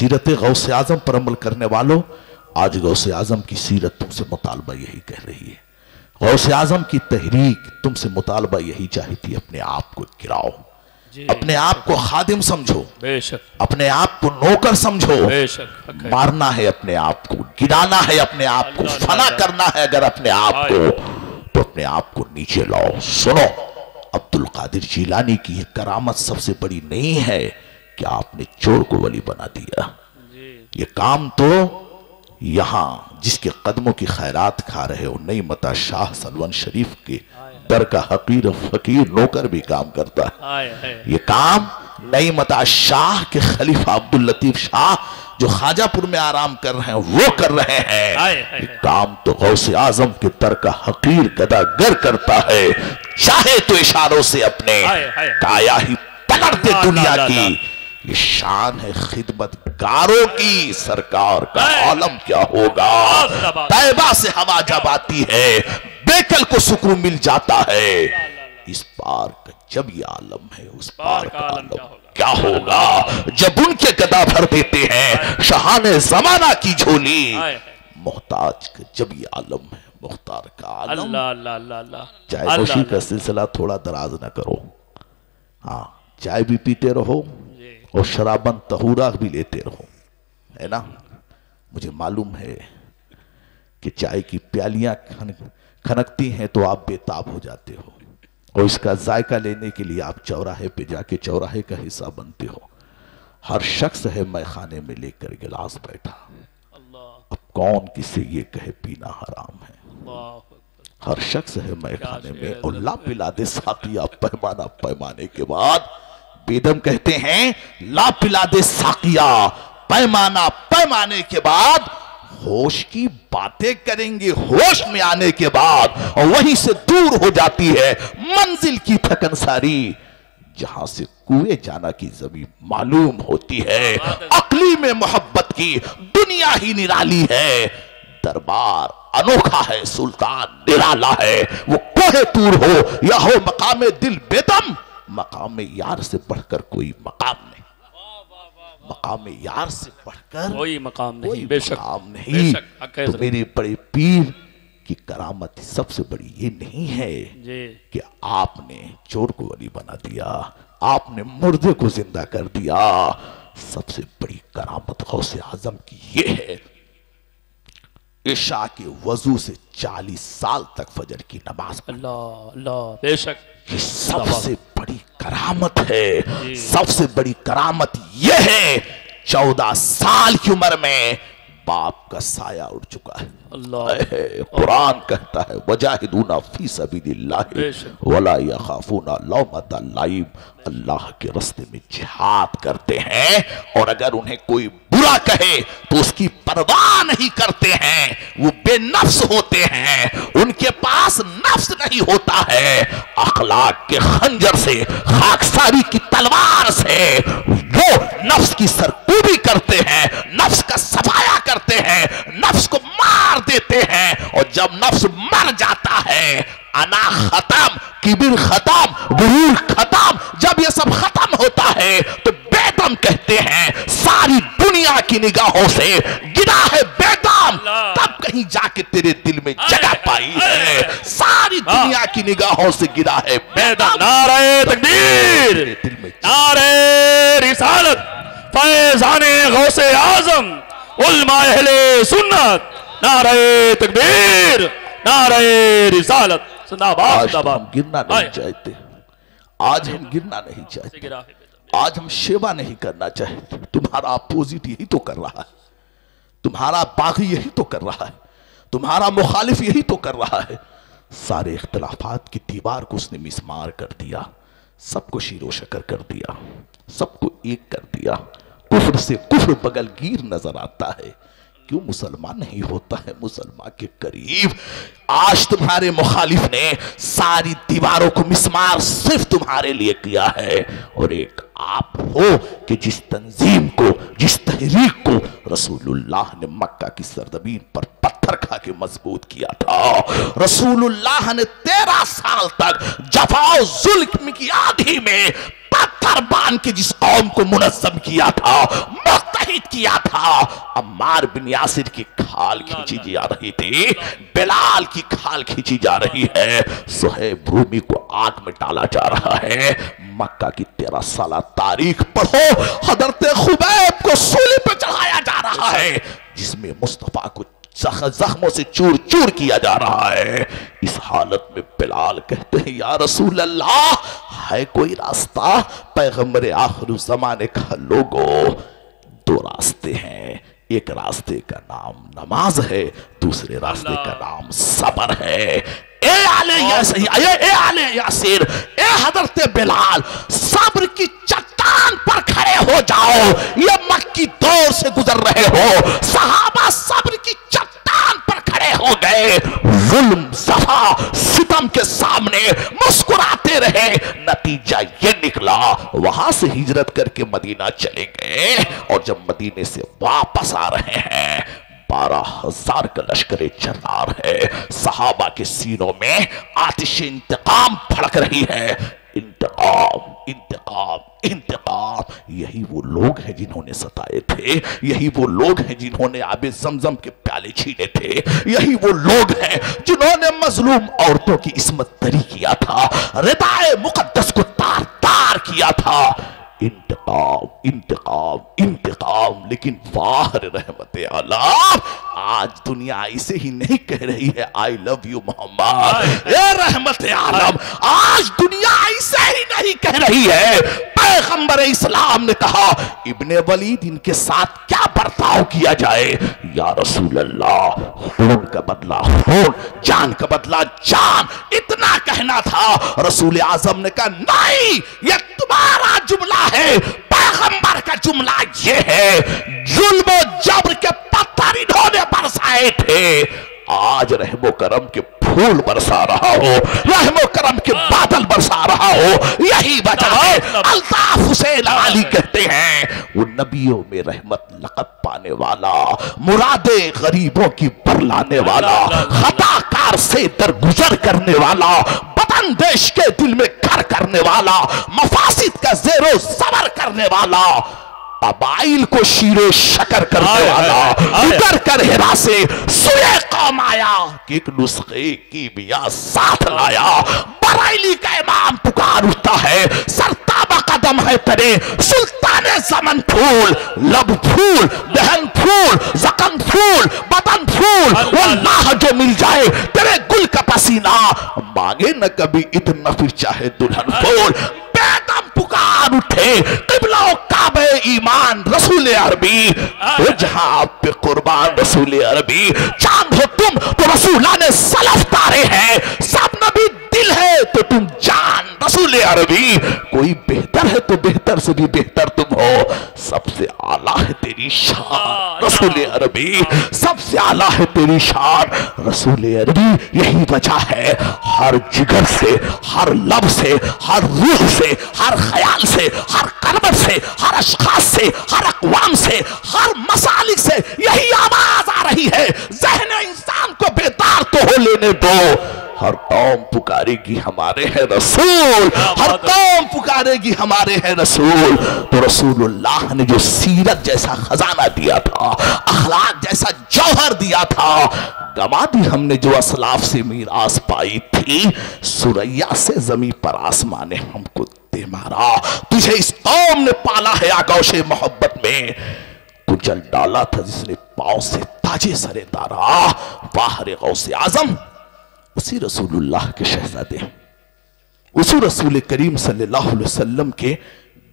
सीरत गौसे आजम पर अमल करने वालों, आज गौसे आजम की सीरत तुमसे मुतालबा यही कह रही है, गौसे आजम की तहरीक तुमसे मुतालबा यही चाहती है, अपने आप को गिराओ, अपने आप को खादिम समझो, अपने आप को नौकर समझो, मारना है अपने आप को, गिराना है अपने आप को, फना करना है अगर अपने आप को, तो अपने आप को नीचे लाओ। सुनो, अब्दुल कादिर जिलानी की यह करामत सबसे बड़ी नहीं है कि आपने चोर को वली बना दिया। ये काम तो यहां जिसके कदमों की खैरात खा रहे हो नई मता शाह सलवन शरीफ के दर का हकीर फकीर नौकर भी काम करता है। ये काम नई मता शाह के खलीफा अब्दुल लतीफ शाह जो खाजापुर में आराम कर रहे हैं वो कर रहे हैं। ये काम तो गौसे आजम के दर का हकीर गदागर करता है, चाहे तो इशारों से अपने काया ही पकड़ दे दुनिया की। ये शान है खिदमतगारों की, सरकार का आलम क्या होगा। तैबा से हवा जब आती है बेकल को सुकून मिल जाता है, इस पार का जब ये आलम है उस पार का आलम क्या होगा। जब उनके गदा भर देते हैं शहाने जमाना की झोली, मोहताज का जब ये आलम है मुख्तार का आलम। चाय नोशी का सिलसिला थोड़ा दराज न करो, हाँ चाय भी पीते रहो और शराबन तहूरा भी लेते रहो, है ना। मुझे मालूम है कि चाय की प्यालियां खनकती हैं तो आप बेताब हो जाते हो, और इसका जायका लेने के लिए आप चौराहे पे जाके चौराहे का हिस्सा बनते हो। हर शख्स है मैं खाने में लेकर गिलास बैठा, अब कौन किसे ये कहे पीना हराम है। हर शख्स है मैं खाने में और ला पिला दे साकिया पैमाना पैमाने के बाद। बेदम कहते हैं ला पिला दे साकिया पैमाना पैमाने के बाद, होश की बातें करेंगे होश में आने के बाद, और वहीं से दूर हो जाती है मंजिल की थकन सारी, जहां से कुएं जाना की जमीन मालूम होती है। अकली में मोहब्बत की दुनिया ही निराली है, दरबार अनोखा है सुल्तान निराला है। वो कोहे तूर हो या हो मकामे दिल बेदम, मकामे यार से बढ़कर कोई मकाम नहीं, मकामे यार से बढ़कर कोई मकाम नहीं, कोई मकाम नहीं। तो मेरे बड़े पीर की करामत सबसे बड़ी ये नहीं है कि आपने चोर को वली बना दिया, आपने मुर्दे को जिंदा कर दिया। सबसे बड़ी करामत गौसे आजम की ये है, इशा के वजू से 40 साल तक फजर की नमाज। अल्लाह अल्लाह, बेशक ये सबसे बड़ी करामत है। सबसे बड़ी करामत यह है 14 साल की उम्र में बाप का साया उड़ चुका है। कुरान कहता है वजाहिदूना फी सबीलिल्लाह वला यखाफूना लौमता लाइम, अल्लाह के रास्ते में जिहाद करते हैं और अगर उन्हें कोई बुरा कहे तो उसकी परवाह नहीं करते हैं। वो बेनफ्स होते हैं, उनके पास नफ्स नहीं होता है। अखलाक के खंजर से, खाकसारी की तलवार से वो नफ्स की सरकूबी करते हैं, नफ्स का सफाया करते हैं, नफ्स को मार देते हैं। और जब नफ्स मर जाता है, अना खत्म, किबिर खत्म, गुरूर खत्म, जब ये सब खत्म होता है तो बेदम कहते हैं सारी दुनिया की निगाहों से गिरा है बेदम, तब कहीं जाके तेरे दिल में जगह पाई है। सारी दुनिया की निगाहों से गिरा है बेदम। नारे तकबीर, दिल में नारे रिसालत, फैज़ाने गौसे आजम, उलमा अहले सुन्नत, नारे तकबीर, नारे रिसालत। आज हम गिरना नहीं चाहते, आज हम गिरना नहीं चाहते, आज हम सेवा नहीं करना चाहते। तुम्हारा अपोजिट यही तो कर रहा है, तुम्हारा बागी यही तो कर रहा है, तुम्हारा मुखालिफ यही तो कर रहा है। सारे इख्तिलाफात की दीवार को उसने मिसमार कर दिया, सबको शीरो शकर कर दिया, सबको एक कर दिया। कुफ्र से कुफ्र बगलगीर नजर आता है, क्यों मुसलमान नहीं होता है मुसलमान के करीब। आज तुम्हारे मुखालिफ ने सारी दीवारों को मिसमार सिर्फ तुम्हारे लिए किया है, और एक आप हो कि जिस तंजीम को, जिस तहरीक को रसूलुल्लाह ने मक्का की सरजमीन पर पत्थर खा के मजबूत किया था। रसूलुल्लाह ने 13 साल तक जफा जुल्म की आंधी में पत्थर बांध के जिस कौम को मुनज़्ज़म किया था, मुत्तहिद किया किया था। अम्मार बिन यासिर की खाल खींची जा रही थी, बिलाल की खाल खींची जा रही है, सुहैब रूमी को आग में डाला जा रहा है। मक्का की 13 साल तारीख पढ़ो, हजरत खुबैब को सूली पे चढ़ाया जा रहा है, जिसमें मुस्तफा को जख्मों से चूर चूर किया जा रहा है। इस हालत में बिलाल कहते हैं, या रसूल अल्लाह, है कोई रास्ता? पैगंबर आखिर जमाने का लोगो, 2 रास्ते हैं, एक रास्ते का नाम नमाज है, दूसरे रास्ते का नाम सब्र है। ए आले यासिर, ए हजरत बिलाल, सब्र की चट्टान पर खड़े हो जाओ। ये मक्की दौर से गुजर रहे हो, सहाबा सब्र की चट्टान पर खड़े हो गए, जुल्म ज़फ़ा सितम के सामने मुस्कुराते रहे। नतीजा ये निकला, वहां से हिजरत करके मदीना चले गए, और जब मदीने से वापस आ रहे हैं, 12,000 का लश्कर जर्रार है। सहाबा के सीनों में आतिश इंतकाम भड़क रही है। इंतकाम, इंतकाम, इंतकाम। यही वो लोग हैं जिन्होंने सताए थे, यही वो लोग हैं जिन्होंने आबे ज़मज़म के प्याले छीने थे, यही वो लोग हैं जिन्होंने मजलूम औरतों की इस्मत दरी किया था, रिदाए मुकद्दस को तार तार किया था। इंतकाम, इंतकाम, इंतकाम। लेकिन वाह रहमत आलम, आज दुनिया ऐसे ही नहीं कह रही है आई लव यू मोहम्मद। ए रहमत आलम, आज दुनिया ऐसे ही नहीं कह रही है। पैगंबर इस्लाम ने कहा, इब्ने वलीद, इनके साथ क्या बर्ताव किया जाए? या रसूल अल्लाह, खून का बदला खून, जान का बदला जान। इतना कहना था, रसूल आजम ने कहा, नहीं, ये तुम्हारा जुमला है, पैगंबर का जुमला ये है, जुल्म और जबर के पत्थर इन्होंने बरसाए थे, आज रहमो करम के फूल बरसा रहा हो, रहमो करम के बादल बरसा रहा हो। यही वजह है, अल्ताफ हुसैन अली कहते हैं, वो नबियों में रहमत लक़ब पाने वाला, मुरादे गरीबों की बरलाने वाला, खताकार से दरगुजर करने वाला, वतन देश के दिल में घर करने वाला, मफासिद का ज़ेरो ज़बर करने वाला, अबाइल को शीरे शकर करने वाला, उतर कर हिरा से सुए कौम आया, एक नुस्खे की बिया साथ लाया। बराइली का इमाम पुकार उठता है, सरताबा कदम है तेरे सुल्ताने ज़मन फूल, लब फूल, दहन फूल, ज़क़म फूल, बदन फूल, वल्लाह जो मिल जाए तेरे गुल का पसीना, मांगे न कभी इतना फिर चाहे दुल्हन फूल। बेदम पुकार उठे, क़िबला काबे ईमान रसूल अरबी, जहां आप पे कुर्बान रसूल अरबी। चांद हो तुम तो रसूलाने सलफ तारे हैं, सब नबी दिल है तो तुम जान रसूल अरबी। कोई बेहतर है तो बेहतर से भी बेहतर तुम हो, सबसे आला है तेरी शान रसूल अरबी, सबसे आला है तेरी शान रसूल अरबी। यही वजह है, हर जिगर से, हर लब से, हर रूह से, हर ख्याल से, हर करबत से, हर अशखास से, हर अक़वाम से, हर मसालिक से यही आवाज आ रही है, ज़हन इंसान को बेदार तो हो लेने दो। हर कौम पुकारेगी हमारे हैं रसूल, हर कौम पुकारेगी हमारे हैं रसूल। तो रसूलुल्लाह ने जो सीरत जैसा खजाना दिया था, अखलाक जैसा जौहर दिया था, गवा दी हमने जो असलाफ से मीरास पाई थी। सुरैया से जमी पर आसमां ने हमको दे मारा, तुझे इस कौम ने पाला है आगोशे मोहब्बत में, कुचल डाला था जिसने पांव से ताजे सरे दारा। वाह रे गौसे आजम, उसी रसूलुल्लाह के शहजादे, उसी रसूल करीम सल्लल्लाहु अलैहि वसल्लम के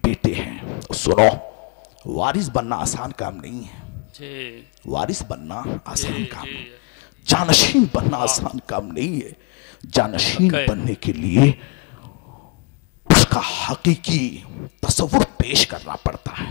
बेटे हैं। सुनो, वारिस बनना आसान काम नहीं है, वारिस बनना आसान काम नहीं, जानशीन बनना आसान काम नहीं है। जानशीन बनने के लिए उसका हकीकी तस्वुर पेश करना पड़ता है।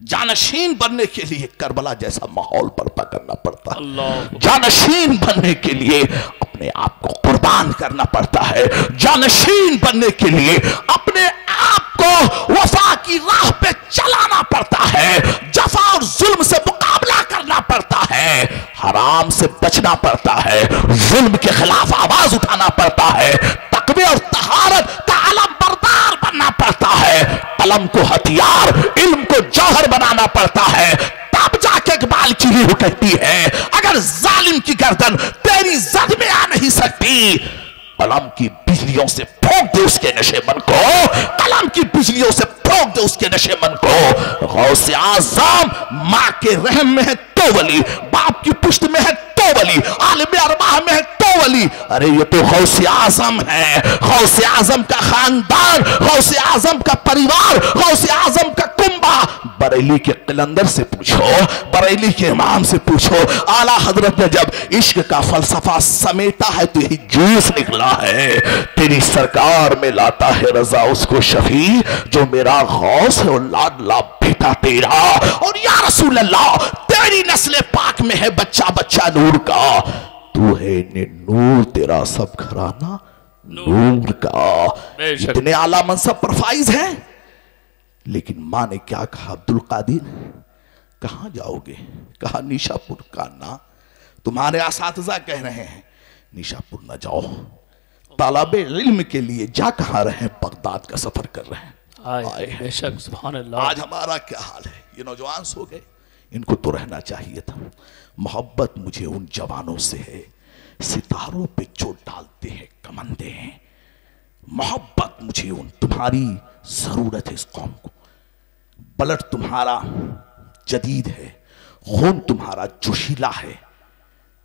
जानशीन बनने के लिए करबला जैसा माहौल बर्पा करना पड़ता है। जानशीन बनने के लिए अपने आप को कुर्बान करना पड़ता है। जानशीन बनने के लिए अपने आप को वफा की राह पे चलाना पड़ता है। जफा और जुल्म से मुकाबला करना पड़ता है, हराम से बचना पड़ता है, जुल्म के खिलाफ आवाज उठाना पड़ता है, तकवे और तहारत का अलम बरदार बनना पड़ता है, कलम को हथियार, इल्म को जौहर बनाना पड़ता है, रूह कहती है अगर जालिम की गर्दन तेरी जद में आ नहीं सकती, कलम की बिजलियों से फूंक दे उसके नशेमन को, कलम की बिजलियों से फूंक दे उसके नशेमन को। गौसे आज़म माँ के रहम में है तो वली, बाप की पुश्त में है तो वली, आलिम अरवाह में है तो वली। अरे ये तो गौसे आज़म है, गौसे आज़म का खानदान, गौसे आज़म का परिवार, गौसे आज़म का कुंबा। बरेली के कलंदर से पूछो, बरेली के इमाम से पूछो, आला हजरत ने जब इश्क का फलसफा समेटा है तो यही जूस निकला है। तेरी सरकार में लाता है रजा उसको शफी जो मेरा गौस है और लाडला बेटा तेरा। और या रसूल अल्लाह तेरी नस्ल पाक में है बच्चा बच्चा नूर का, तू है ने नूर तेरा सब घराना नूर का। इतने आला मनसब पर फाइज है, लेकिन मां ने क्या कहा, अब्दुल कादिर कहां जाओगे? कहा निशापुर का ना, तुम्हारे असातिज़ा कह रहे हैं निशापुर ना जाओ, तालाबे इल्म के लिए जा कहां रहे, बगदाद का सफर कर रहे हैं। बेशक सुभान अल्लाह। आज हमारा क्या हाल है, ये नौजवान सो गए, इनको तो रहना चाहिए था। मोहब्बत मुझे उन जवानों से है सितारों पे जो डालते हैं कमंदे हैं, मोहब्बत मुझे उन, तुम्हारी जरूरत है इस कौम को, ब्लड तुम्हारा जदीद है, खून तुम्हारा जोशीला है,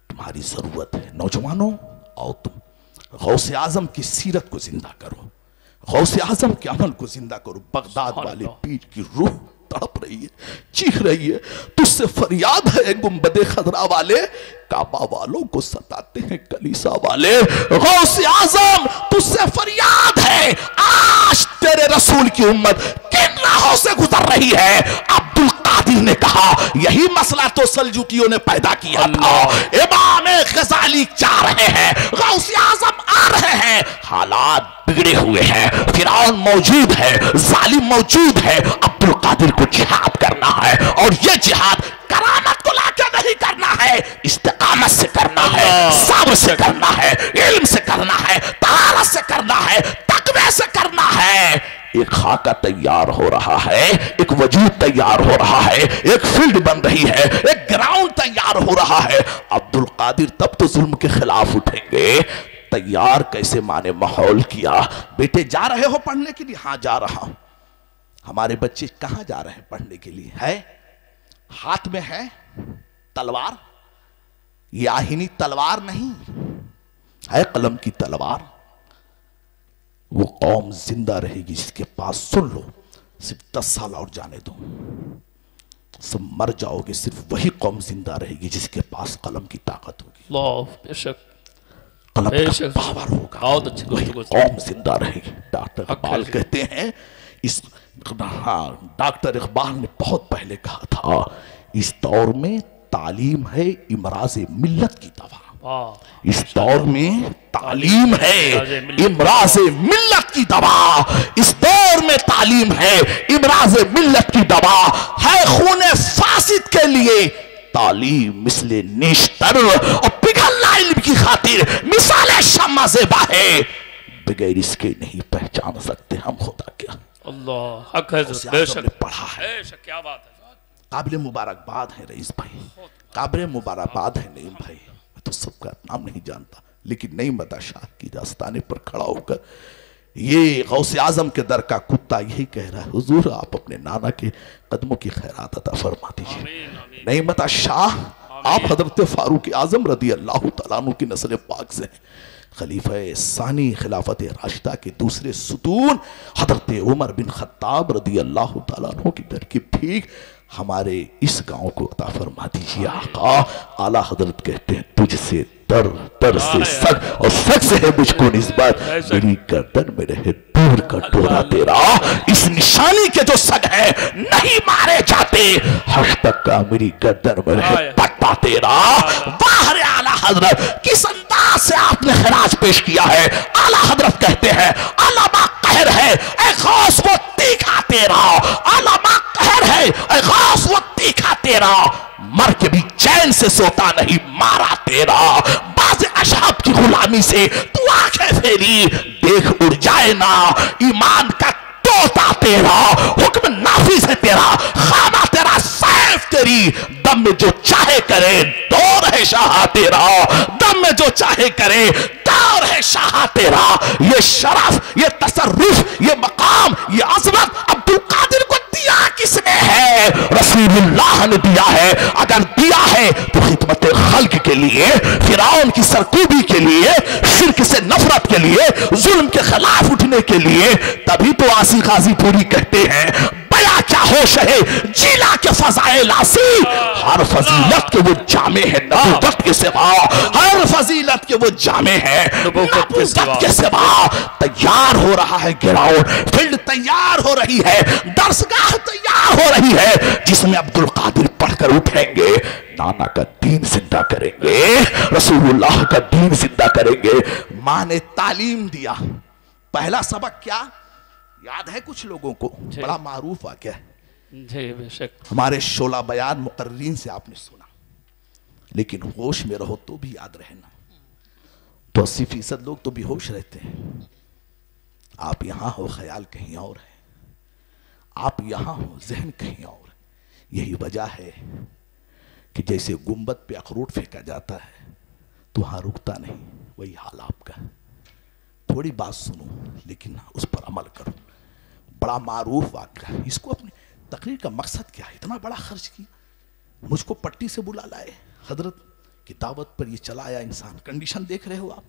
तुम्हारी जरूरत है। नौजवानों आओ तुम गौसे आजम की सीरत को जिंदा करो, गौसे आजम के अमल को जिंदा करो। बगदाद वाले पीर की रूह तड़प रही है, चीख रही है, तुझसे फरियाद है गुंबदे खदरा वाले, काबा वालों को सताते हैं कलीसा वाले। गौसे आजम तुझसे फरियाद है, आज तेरे रसूल की उम्मत किन राहों से गुजर रही है। अब्दुल कादिर ने कहा यही मसला तो सल्जूकियों ने पैदा किया था। इमाम गजाली जा रहे हैं, गौसे आजम आ रहे हैं, हालात बिगड़े हुए हैं, फिरौन मौजूद है, जालिम मौजूद है। अब्दुल कादिर को जिहाद करना है, और ये जिहाद करामत को लाके नहीं करना है, इस्तिकामत से करना है, सब्र से करना है, इल्म से करना है, तहारत से करना है, तकवे से करना है। एक खाका तैयार हो रहा है, एक वजूद तैयार हो रहा है, एक फील्ड बन रही है, एक ग्राउंड तैयार हो रहा है। अब्दुल कादिर तब तो जुल्म के खिलाफ उठेंगे। तैयार कैसे माने माहौल किया। बेटे जा रहे हो पढ़ने के लिए? हाँ जा रहा हूं। हमारे बच्चे कहां जा रहे हैं पढ़ने के लिए? है हाथ में है तलवार, ये आहिनी तलवार नहीं है, कलम की तलवार। वो कौम जिंदा रहेगी जिसके पास, सुन लो, सिर्फ 10 साल और जाने दो, सब मर जाओगे, सिर्फ वही कौम जिंदा रहेगी जिसके पास कलम की ताकत होगी, बेशक कलम का पावर होगा, बहुत अच्छी वही कौम जिंदा रहेगी। डॉक्टर इकबाल कहते हैं इस, हाँ डॉक्टर इकबाल ने बहुत पहले कहा था, इस दौर में तालीम है इमराज़े मिल्लत की दवा। इस दौर में तालीम है इमराज़े मिल्लत की दवा, इस दौर में तालीम है इमराज़े मिल्लत की दवा। है खूने फासिद के लिए तालीम मिसले नेशतर, और पिघलना इल्म की खातिर मिसाले शम्मा ज़ेबा है, बगैर इसके नहीं पहचान सकते हम खुदा क्या। अल्लाह हक है, बेशक पढ़ा है, क्या बात है, काबिल मुबारकबाद है रईस भाई, काबिल मुबारकबाद है नईम भाई। मैं तो सबका नाम नहीं जानता, लेकिन नईम शाह की रास्ताने पर खड़ा होकर ये गौसे आजम के दर का कुत्ता यही कह रहा है, हुजूर आप अपने नाना के कदमों की खैरात अता फरमा दीजिए। नईम शाह आप हजरत फारूक आजम रदी अल्लाह तआला अन्हु की नस्ल पाक से हैं, खलीफा सानी खिलाफत राशिदा के दूसरे सुतून हजरत उमर बिन खत्ताब रदी अल्लाह तआला अन्हु की दर की भीख हमारे इस गांव को अता फरमा दीजिए आका। आला हजरत कहते हैं तुझसे दर दर से सग और सग से है मुझको निस्बत, मेरी गर्दन में रहे दूर का डोरा तेरा। इस निशानी के जो सग है नहीं मारे जाते, हर्ष तक का मेरी गर्दन में रहे पट्टा तेरा। बाहर आला हजरत किस अंदाज से आपने खराज पेश किया है। आला हजरत कहते हैं अलामा कहर है ए खास वो तीखा तेरा, अलामा कहर है ए खास वो तीखा तेरा, मर के भी चैन से सोता नहीं मारा तेरा। बाज़ अशहाब की गुलामी से तू आंखें फेरी, देख उड़ जाए ना ईमान का तोता तेरा। हुक्म नाफिज है तेरा, खामा तेरा, सैफ तेरी, दम में जो चाहे करे, दौर है शाह तेरा, दम में जो चाहे करे, दौर है शाह तेरा। ये शरफ, ये तसर्रुफ, ये मकाम, ये अजमत अब्दुल कादिर को दिया किसने है? रसूलुल्लाह ने दिया है। अगर दिया है तो खिदमत खल्क के लिए, फिरौन की सरकूबी के लिए, शिर्क से नफरत के लिए, जुल्म के खिलाफ उठने के लिए। तभी तो आसी गाजी पूरी कहते हैं, बया क्या होश है जिला के फजाइल आसी, हर फजीलत के वो जामे है नबूवत के सिवा, हर फजीलत के वो जामे है नबूवत के सिवा। तैयार हो रहा है ग्राउंड, फील्ड तैयार हो रही है, दरसगाह तैयार हो रही है, जिसमें अब्दुल कादिर पढ़कर उठेंगे, नाना का दीन जिंदा करेंगे, रसूलुल्लाह का दीन जिंदा करेंगे। मां ने तालीम दिया। पहला सबक क्या याद है कुछ लोगों को? बड़ा मारूफ वाक़या है जी, बेशक। हमारे शोला बयान मुकर्रीन से आपने सुना, लेकिन होश में रहो तो भी याद रहना। तो 80% लोग तो बेहोश रहते हैं। आप यहां हो, ख्याल कहीं और है, आप यहां हो, जहन कहीं और। यही वजह है कि जैसे गुंबद पे अखरोट फेंका जाता है तो वहां रुकता नहीं, वही हाल आपका। थोड़ी बात सुनो लेकिन उस पर अमल करो। बड़ा मारूफ वाक़या है। इसको अपनी तकरीर का मकसद क्या है? इतना बड़ा खर्च किया, मुझको पट्टी से बुला लाए, हजरत की दावत पर ये चला आया इंसान। कंडीशन देख रहे हो आप,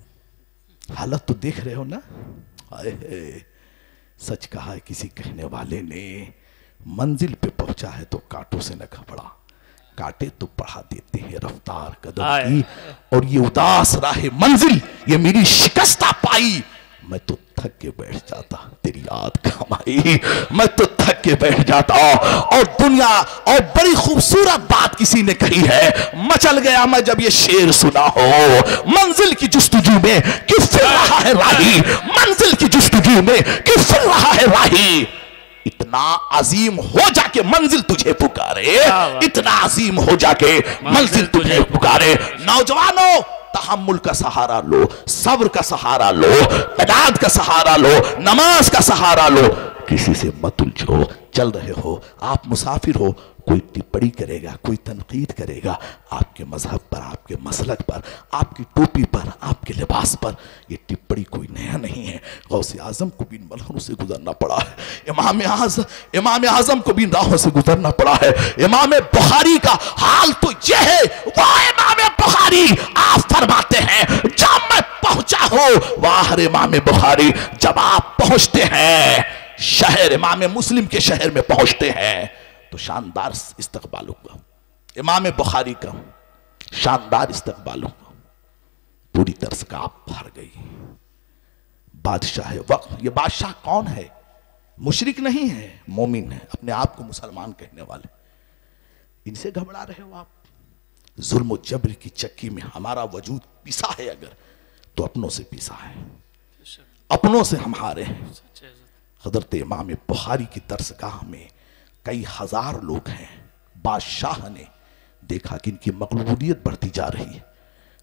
हालत तो देख रहे हो ना। आए सच कहा है किसी कहने वाले ने, मंजिल पे पहुंचा है तो कांटों से न घबरा, कांटे तो बढ़ा देते हैं रफ्तार कदम की। और ये उदास राह मंजिल, ये मेरी शिकस्ता पाई, मैं तो थक के बैठ जाता, तेरी याद काम आई, मैं तो थक के बैठ जाता। और दुनिया, और बड़ी खूबसूरत बात किसी ने कही है, मचल गया मैं जब ये शेर सुना हो, मंजिल की जुस्तजू में कि फिर रहा है राही, मंजिल की जुस्तजू में कि फिर रहा है राही। इतना अजीम हो जाके मंजिल तुझे पुकारे, इतना अजीम हो जाके मंजिल तुझे पुकारे। नौजवानों, तहम्मुल का सहारा लो, सब्र का सहारा लो, इबादत का सहारा लो, नमाज का सहारा लो। किसी से मत उलझो। चल रहे हो, आप मुसाफिर हो, कोई टिप्पणी करेगा, कोई तनकीद करेगा आपके मजहब पर, आपके मसलक पर, आपकी टोपी पर, आपके लिबास पर। ये टिप्पणी कोई नया नहीं है। गौसे आजम को भी इन मरहलों से गुजरना पड़ा है, इमाम आजम को भी इन राहों से गुजरना पड़ा है। इमाम बुखारी का हाल तो यह है, वो इमाम बुखारी आप फरमाते हैं, जब मैं पहुंचा हूं वाह इमाम बुखारी, जब आप पहुंचते हैं शहर, इमाम मुस्लिम के शहर में पहुंचते हैं तो शानदार इस्तकबाल होगा। इमाम बुखारी का शानदार इस्तकबाल होगा। पूरी तरह से आप भर गई। बादशाह वक्त, ये बादशाह कौन है? मुशरिक नहीं है, मोमिन है, अपने आप को मुसलमान कहने वाले। इनसे घबरा रहे हो आप? जुल्म और जबर की चक्की में हमारा वजूद पिसा है अगर, तो अपनों से पिसा है, अपनों से हम हारे हैं। हजरत इमाम बुखारी की दरसगाह में कई हजार लोग हैं। बादशाह ने देखा कि इनकी मकबूलियत बढ़ती जा रही है,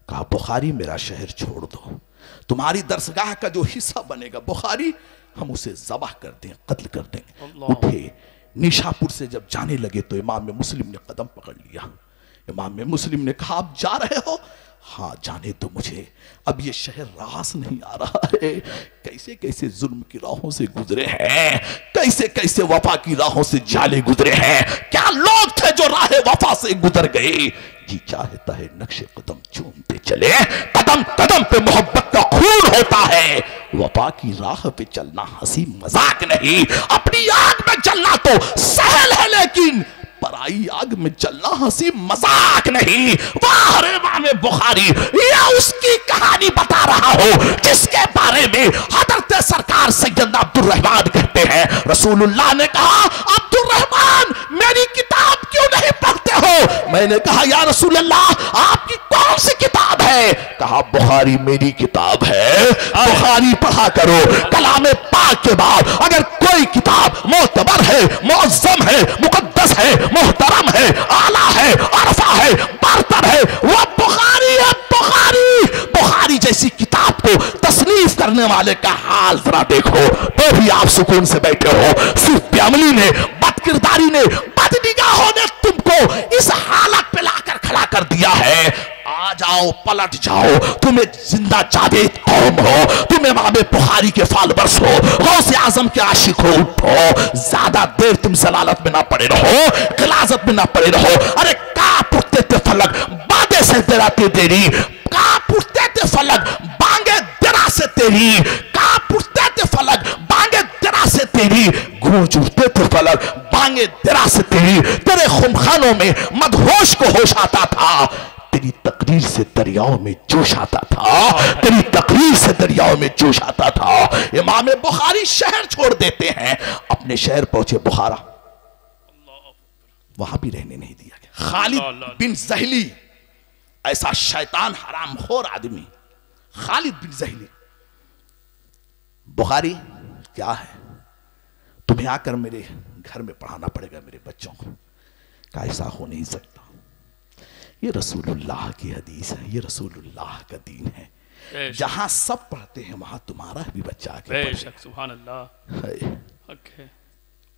कहा बुखारी मेरा शहर छोड़ दो, तुम्हारी दरसगाह का जो हिस्सा बनेगा बुखारी, हम उसे ज़बाह कर दें, कत्ल कर देंगे। उठे, निशापुर से जब जाने लगे तो इमाम मुस्लिम ने कदम पकड़ लिया। इमाम मुस्लिम ने कहा आप जा रहे हो? हाँ जाने तो मुझे, अब ये शहर रास नहीं आ रहा है। कैसे कैसे जुल्म की राहों से गुजरे हैं, कैसे कैसे वफा की राहों से जाले गुजरे हैं। क्या लोग थे जो राह वफा से गुजर गए। जी चाहता है नक्शे कदम चूमते चले, कदम कदम पे मोहब्बत का खून होता है। वफा की राह पे चलना हंसी मजाक नहीं, अपनी आग में चलना तो सहल है, लेकिन पराई आग में चलना हंसी मजाक नहीं। वाह इमाम बुखारी, ये उसकी कहानी बता रहा हो जिसके बारे में हजरत सरकार सैयदना अब्दुल रहमान कहते हैं। रसूलुल्लाह ने कहा अब्दुल रहमान मेरी किताब क्यों नहीं पढ़ते हो? मैंने कहा या रसूलल्लाह आपकी कौन सी किताब है? कहा बुखारी मेरी किताब है, बुखारी पढ़ा करो। कलाम पाक के बाद अगर कोई किताब मोतबर है, मुअज्जम है, मुकद्दस है, मोहतरम है, आला है, अरफा है, बरतर है, वो बुखारी है। बुखारी जैसी किताब को तसनीफ करने वाले का हाल जरा देखो, तो भी आप सुकून से बैठे हो। सिर्फ प्यामली ने, बदकिरदारी ने, बदनिगाहों ने तुमको इस हालत पे लाकर खड़ा कर दिया है। आ जाओ, पलट जाओ, तुम्हें जिंदा जावेद कौम हो, तुम इमाम बुखारी के फॉलोअर्स हो, गौसे आजम के आशिक हो, उठो, ज्यादा देर तुम जलालत में ना पड़े रहो, गिलाजत में ना पड़े रहो। अरे कांप उठते थे फलक बादे से डराते तेरी, कांप उठते थे फलक बांगे दरा से तेरी, कांप उठते थे फलक बांगे दरा से तेरी, गूंज उठते थे फलक बांगे दरा से तेरी। तेरे खुमखानों में मदहोश को होश आता था, तेरी तकरीर से दरियाओं में जोश आता था, तेरी तकरीर से दरियाओं में जोश आता था। इमाम बुखारी शहर छोड़ देते हैं, अपने शहर पहुंचे बुखारा, वहां भी रहने नहीं दिया गया। खालिद बिन ज़हली, ऐसा शैतान हरामखोर आदमी, खालिद बिन ज़हली, बुखारी क्या है, तुम्हें आकर मेरे घर में पढ़ाना पड़ेगा मेरे बच्चों को। का ऐसा हो नहीं सकता, ये रसूलुल्लाह की हदीस है, ये रसूलुल्लाह का दीन है। जहां सब पढ़ते हैं वहां तुम्हारा भी बच्चा आके पढ़े। सुभान अल्लाह।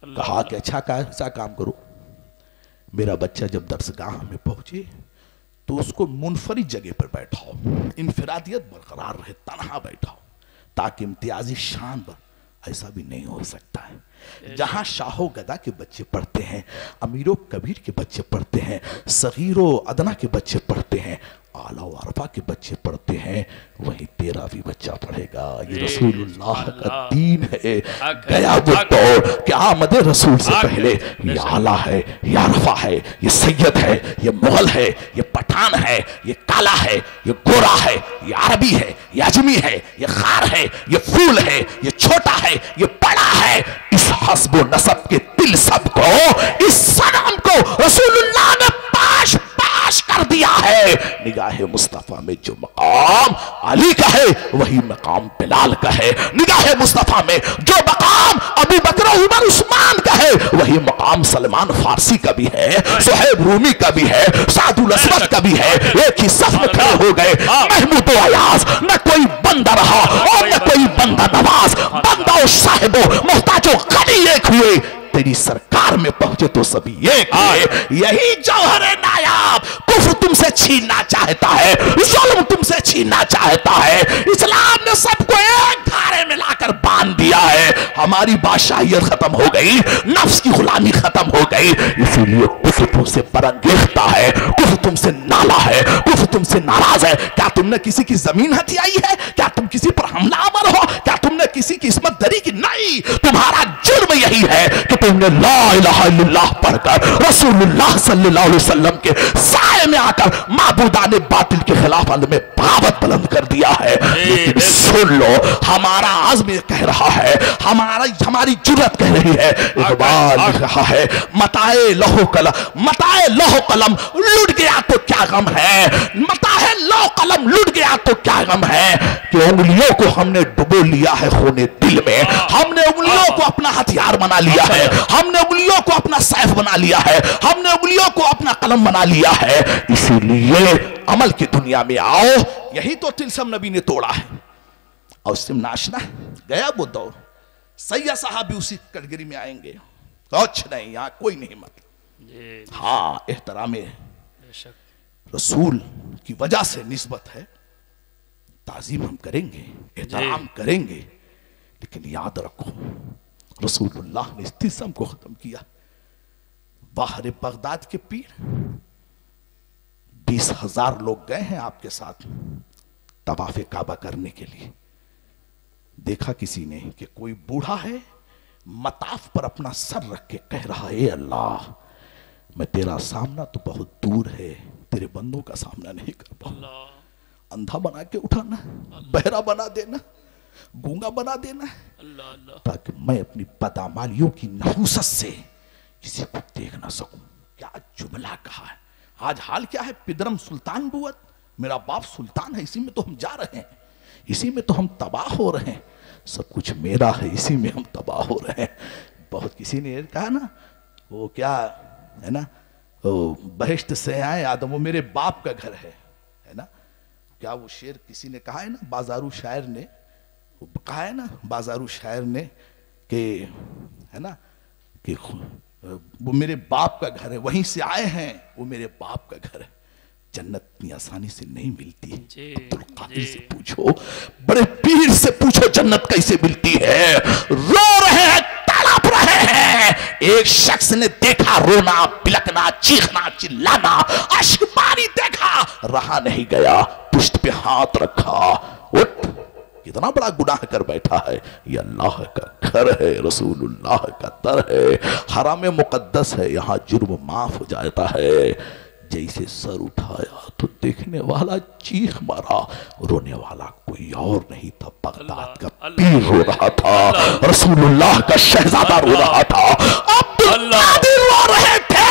कहा कि अच्छा काम करो, मेरा बच्चा जब दर्सगाह में पहुंचे तो उसको मुनफरिद जगह पर बैठाओ, इनफिरादियत बरकरार रहे, तनहा बैठाओ, ताकि इम्तियाजी शान पर, ऐसा भी नहीं हो सकता है। जहां शाहो गदा के बच्चे पढ़ते हैं, अमीरो कबीर के बच्चे पढ़ते हैं, सगीरो अदना के बच्चे पढ़ते हैं, आला वारफा के बच्चे पढ़ते हैं, वहीं तेरा भी बच्चा पढ़ेगा। ये रसूलुल्लाह का दीन है। गया वो दौर कि आमद रसूल से पहले ये आला है, ये अरफा है, ये सैयद है, ये मुगल है, ये पठान है, ये काला है, ये गोरा है, ये अरबी है, ये अजमी है, ये खार है, ये फूल है, ये छोटा है, ये बड़ा है। इस हस्ब नसब के दिल सबको, इस सनम को रसूलुल्लाह ने पाश कर दिया है। निगाह मुस्तफा में जो मकाम अली का है वही मकाम बिलाल का है। निगाह मुस्तफा में जो मकाम अबू बकर उमर उस्मान का है वही मकाम सलमान फारसी का भी है, सुहैब रूमी का भी है, सादुल असवद का भी है। एक ही सफ में खड़े हो गए महमूद अयाज, न कोई बंदा रहा और न कोई बंदा नवाज, बंदा और साहिबो मोहताजो गनी एक हुए। तेरी सरकार में पहुंचे तो सभी एक हुए। यही जौहर नायाब कुफ्र तुमसे छीनना चाहता है, जुल्म तुमसे छीनना चाहता है। इस्लाम ने सबको एक धारे में लाकर बांध दिया है। हमारी बादशाहियत खत्म हो गई, नफ्स की गुलामी खत्म हो गई, इसीलिए कुफ्र तुमसे बरंगेजता है, कुफ्र तुमसे नाला है, कुफ्र तुमसे नाराज है। क्या तुमने किसी की जमीन हथियाई है? क्या तुम किसी पर हमलावर हो? क्या तुमने किसी की इस्मत दरी की? नहीं, तुम्हारा जुर्म यही है कि तुमने ला इलाहा इल्लल्लाह पढ़कर रसूलुल्लाह सल्लल्लाहु अलैहि वसल्लम के साए में आकर माबूदाने बातिल के खिलाफ में बगावत बुलंद कर दिया है। लेकिन सुन लो, हमारा आज़्म कह रहा है, हमारी जुर्रत कह रही है, इकबाल लिख रहा है, मताए लौह कलम लुट गया तो क्या गम है, मताए लौह कलम लुट गया तो क्या गम है कि उंगलियों को हमने डुबो लिया है खूने दिल में, हमने उंगलियों को अपना हथियार बना लिया है, हमने उंगलियों को अपना सैफ बना लिया है, हमने उंगलियों को अपना कलम बना लिया है। इसीलिए अमल की दुनिया में आओ। यही तो तिलसम नबी ने तोड़ा है और सिम नाशना गया वो दौर। सैयद साहब भी उसी कैटेगरी में आएंगे, कुछ नहीं, यहां कोई नहीं मत। हाँ, एहतराम रसूल की वजह से निस्बत है, ताजीम हम करेंगे, एहतराम करेंगे, लेकिन याद रखो रसूलुल्लाह ने इस तिलसम को खत्म किया। बाहर बगदाद के पीर 20,000 लोग गए हैं आपके साथ तवाफ़े काबा करने के लिए। देखा किसी ने कि कोई बूढ़ा है मताफ पर अपना सर रख के कह रहा है, अल्लाह मैं तेरा सामना तो बहुत दूर है, तेरे बंदों का सामना नहीं कर पाऊंगा। अंधा बना के उठाना, बहरा बना देना, गूंगा बना देना, ताकि मैं अपनी बदामालियों की नहूसत से किसी को देख ना सकूं। क्या जुमला कहा है। आज हाल क्या है, पिदरम सुल्तान बुअत, मेरा बाप सुल्तान है, इसी में तो हम जा रहे हैं, इसी में तो हम तबाह हो रहे हैं, सब कुछ मेरा है, इसी में हम तबाह हो रहे हैं। बहुत किसी ने कहा ना, वो क्या है ना, वो बहिश्त से आए आदम, वो मेरे बाप का घर है ना। क्या वो शेर किसी ने कहा है ना, बाजारू शायर ने कहा है ना, बाजारू शायर ने कि है ना कि वो मेरे बाप का घर है, वहीं से आए हैं, वो मेरे बाप का घर है। जन्नत इतनी आसानी से नहीं मिलती है। अब्दुल कादिर से पूछो, बड़े पीर से पूछो जन्नत कैसे मिलती है। रो रहे हैं, तड़प रहे हैं। एक शख्स ने देखा रोना, बिलकना, चीखना, चिल्लाना, अश्कबारी देखा, रहा नहीं गया, पुष्ट पे हाथ रखा, उठ, कितना बड़ा गुनाह कर बैठा है। ये अल्लाह का घर है, रसूलुल्लाह का दर है, हराम मुकद्दस है, यहाँ जुर्म माफ हो जाता है। जैसे सर उठाया तो देखने वाला चीख मारा, रोने वाला कोई और नहीं था, बगदाद का पीर रो रहा था, रसूलुल्लाह का शहजादा रो रहा था, अब्दुल कादिर रो रहे थे।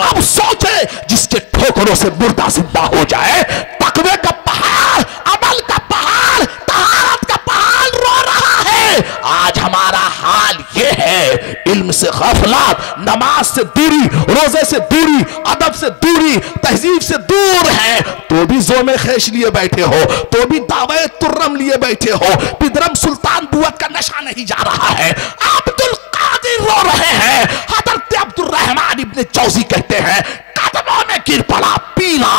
अब सोचे जिसके ठोकरों से मुर्दा जिंदा हो जाए, तकवे का पहाड़, अमल का पहाड़, तहारत का पहाड़ रो रहा है। आज हमारा हाल ये है, इल्म से गफलत, नमाज से दूरी, रोजे से दूरी, अदब से दूरी, तहजीब से दूर है, तो भी जोमे खेश लिए बैठे हो, तो भी दावे तुर्रम लिए बैठे हो, पिदरम सुल्तान बुवत का नशा नहीं जा रहा है। अब्दुल कादिर रो रहे हैं। हजरत अब्दुल रहमान इब्ने जौजी कहते हैं, कदमों में गिर पड़ा पीला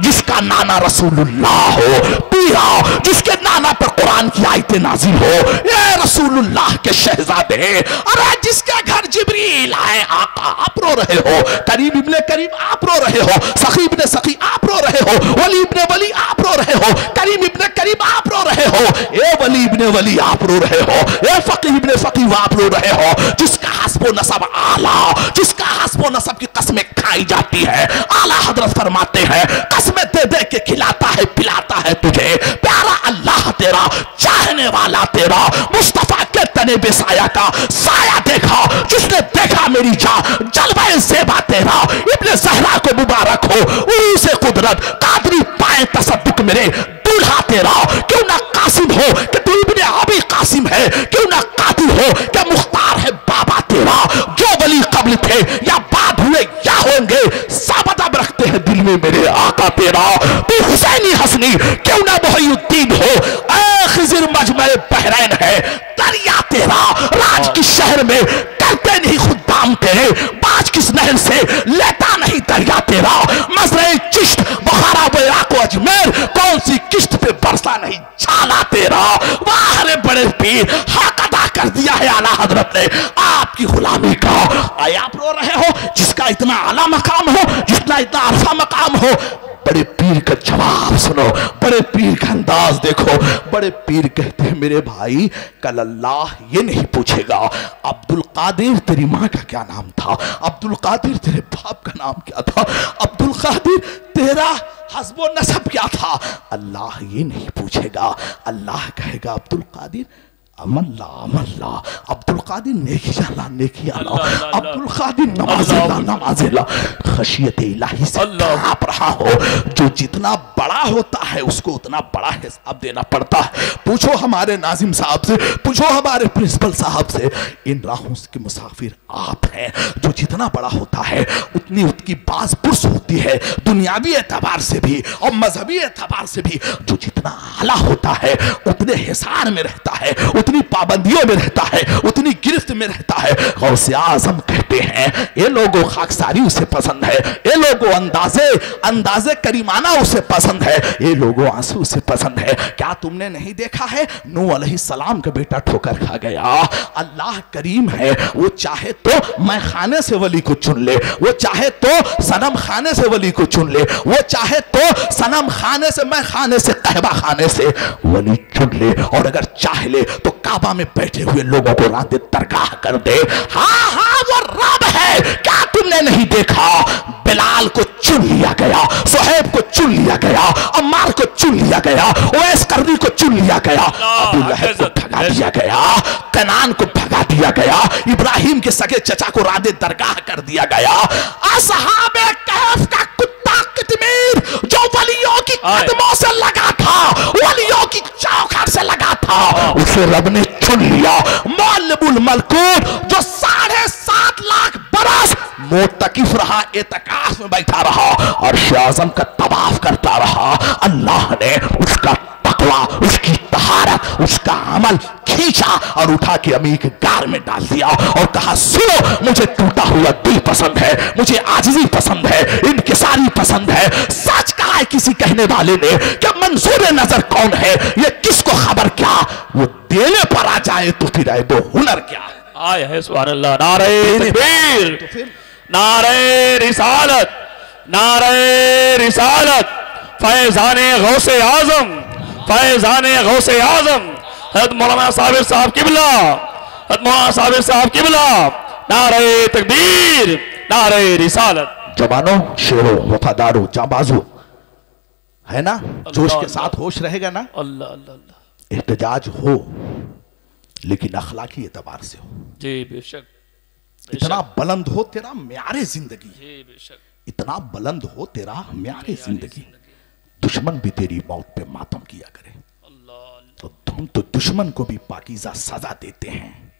जिसका नाना रसूलुल्लाह हो, पीला जिसके नाना पर कुरान की आयतें नाजिल हो, ये रसूलुल्लाह के शहजादे, अरे जिसके घर जिब्रील आए, आका आप रो रहे हो, करीम इब्ने करीम आप रो रहे हो, सखी इब्ने सखी आप रो रहे हो, वली इब्ने वली आप रो रहे हो, करीम इब्ने करीम आप रो रहे हो, ए वली इब्ने वली आप रो रहे हो, ए फकीह इब्ने फकीह आप रो रहे हो, जिसका हस्बो नसब आला, जिसका हस्बो नसब की कस्में खाई जाती है। आला हजरत फरमाते हैं, कस्में दे दे के खिलाता है पिलाता है तुझे, प्यारा अल्लाह तेरा, चाहने वाला तेरा, मुस्तफा के तने बेसाया का साया देखा, जिसने देखा मेरी जान जलवाए ज़ेबा तेरा, इब्ने ज़हरा को मुबारक हो, उसे कुदरत कादरी पाए तसद्दुक मेरे दूल्हा तेरा। क्यों ना कासिम हो कि तू इब्ने अबी कासिम है, क्यों ना कातिल हो कि मुख्तार है बाबा तेरा। जो वली कब्ल थे या बाद हुए या होंगे, साबत अब रखते हैं दिल में मेरे आका तेरा। तू हुसैनी हसनी क्यों ना मुहय्युद्दीन हो, खिज़र मजमे बहरैन है दरिया तेरा। राज की शहर में करते नहीं खुदाम तेरे, बाज किस नहर से लेता नहीं दरिया तेरा। मजरे चिश्त बुखारा बैराक अजमेर, कौन सी किश्त पे बरसा नहीं छाला तेरा। वाह रे बड़े पीर, हक अदा कर दिया है आला हजरत ने आपकी गुलामी का। आए आप रो रहे हो जिसका इतना आला मकाम हो, जितना इतना अरफा मकाम हो। बड़े पीर का जवाब सुनो, बड़े पीर का अंदाज देखो। बड़े पीर कहते हैं, मेरे भाई कल अल्लाह ये नहीं पूछेगा अब्दुल कादिर तेरी माँ का क्या नाम था, अब्दुल कादिर तेरे बाप का नाम क्या था, अब्दुल कादिर तेरा हस्बो नसब क्या था। अल्लाह ये नहीं पूछेगा। अल्लाह कहेगा अब्दुल कादिर अमल्ला अमल्ला, अब्दुल कादिर नेकिया ला नेकिया ला, अब्दुल कादिर नमाज़े ला नमाज़े ला। खशियत इलाही से आप रहा हो, जो जितना बड़ा होता है उसको उतना बड़ा हिसाब देना पड़ता है। पूछो हमारे नाजिम साहब से, पूछो हमारे प्रिंसिपल साहब से, इन राहों के मुसाफिर आप हैं। जो जितना बड़ा होता है उतनी उसकी बाज पुरस होती है, दुनियावी एतबार से भी और मजहबी एतबार से भी। जो जितना आला होता है उतने हिसार में रहता है, उतनी पाबंदियों में रहता है, उतनी गिरफ्त में रहता है। गौसे आजम कहते हैं, ये लोगों खाकसारी उसे पसंद है, ये लोगों अंदाजे करीमाना उसे पसंद है, ये लोगों आंसू उसे पसंद है। क्या तुमने नहीं देखा है, नूह अलैहिस्सलाम का बेटा ठोकर खा गया। अल्लाह करीम है, वो चाहे तो मैं खाने से वली को चुन ले, वो चाहे तो सनम खाने से वली को चुन ले, वो चाहे तो सनम खाने से मैं खाने से कहबा खाने से वली चुन ले, और अगर चाह ले तो काबा में बैठे हुए लोगों को रांदे दरगाह कर दे। हाँ हाँ वो रब है। क्या तुमने नहीं देखा, बिलाल को चुन लिया गया, सुहैब को चुन लिया गया, अम्मार को चुन लिया गया, ओवैस करनी को चुन लिया गया, अबू लहब को भगा दिया गया, कनान को भगा दिया गया, इब्राहिम के सगे चचा को रांदे दरगाह कर दिया गया। असहाबे कहफ का कुत्ता कितमीर जो वलियों की कदमों से लगा था, वलियों की चौखट से लगा था, उसे रब ने चुन लिया। मौलबुल मलकूत जो 7.5 लाख बरस मोतकिफ रहा, एतकाफ में बैठा रहा और शाज़म का तवाफ करता रहा, अल्लाह ने उसका तकवा, उसकी तहारत, उसका अमल खींचा और उठा के अमीर के गार में डाल दिया और कहा सुनो, मुझे टूटा हुआ दिल पसंद है, मुझे आजिज़ी पसंद है, इनकिसारी पसंद है। सच कहा है किसी कहने वाले ने कि मंजूर नजर कौन है, ये किसको खबर क्या, वो देने पर आ जाए तो फिर आए वो हुनर क्या। आए है सुभान अल्लाह। नारे तकबीर, नारे रिसालत, नारे रिसालत, फैजाने गौसे आजम, फैजाने गौसे आजम हज़रत मौलाना साबिर साहब किबला, हज़रत मौलाना साबिर साहब किबला। नारे तकबीर, नारे रिसालत। जवानों, शेरों, वफादारों, जाबाजों, है ना, जोश के साथ होश रहेगा ना। अल्लाह अल्लाह अल्लाह। एहतजाज हो लेकिन अखलाकी एतबार से हो। जी बेशक, इतना बुलंद हो तेरा म्यारे जिंदगी, जी बेशक, इतना बुलंद हो तेरा म्यारे जिंदगी, दुश्मन भी तेरी मौत पे मातम किया करे। तो तुम तो दुश्मन को भी पाकीज़ा सजा देते हैं,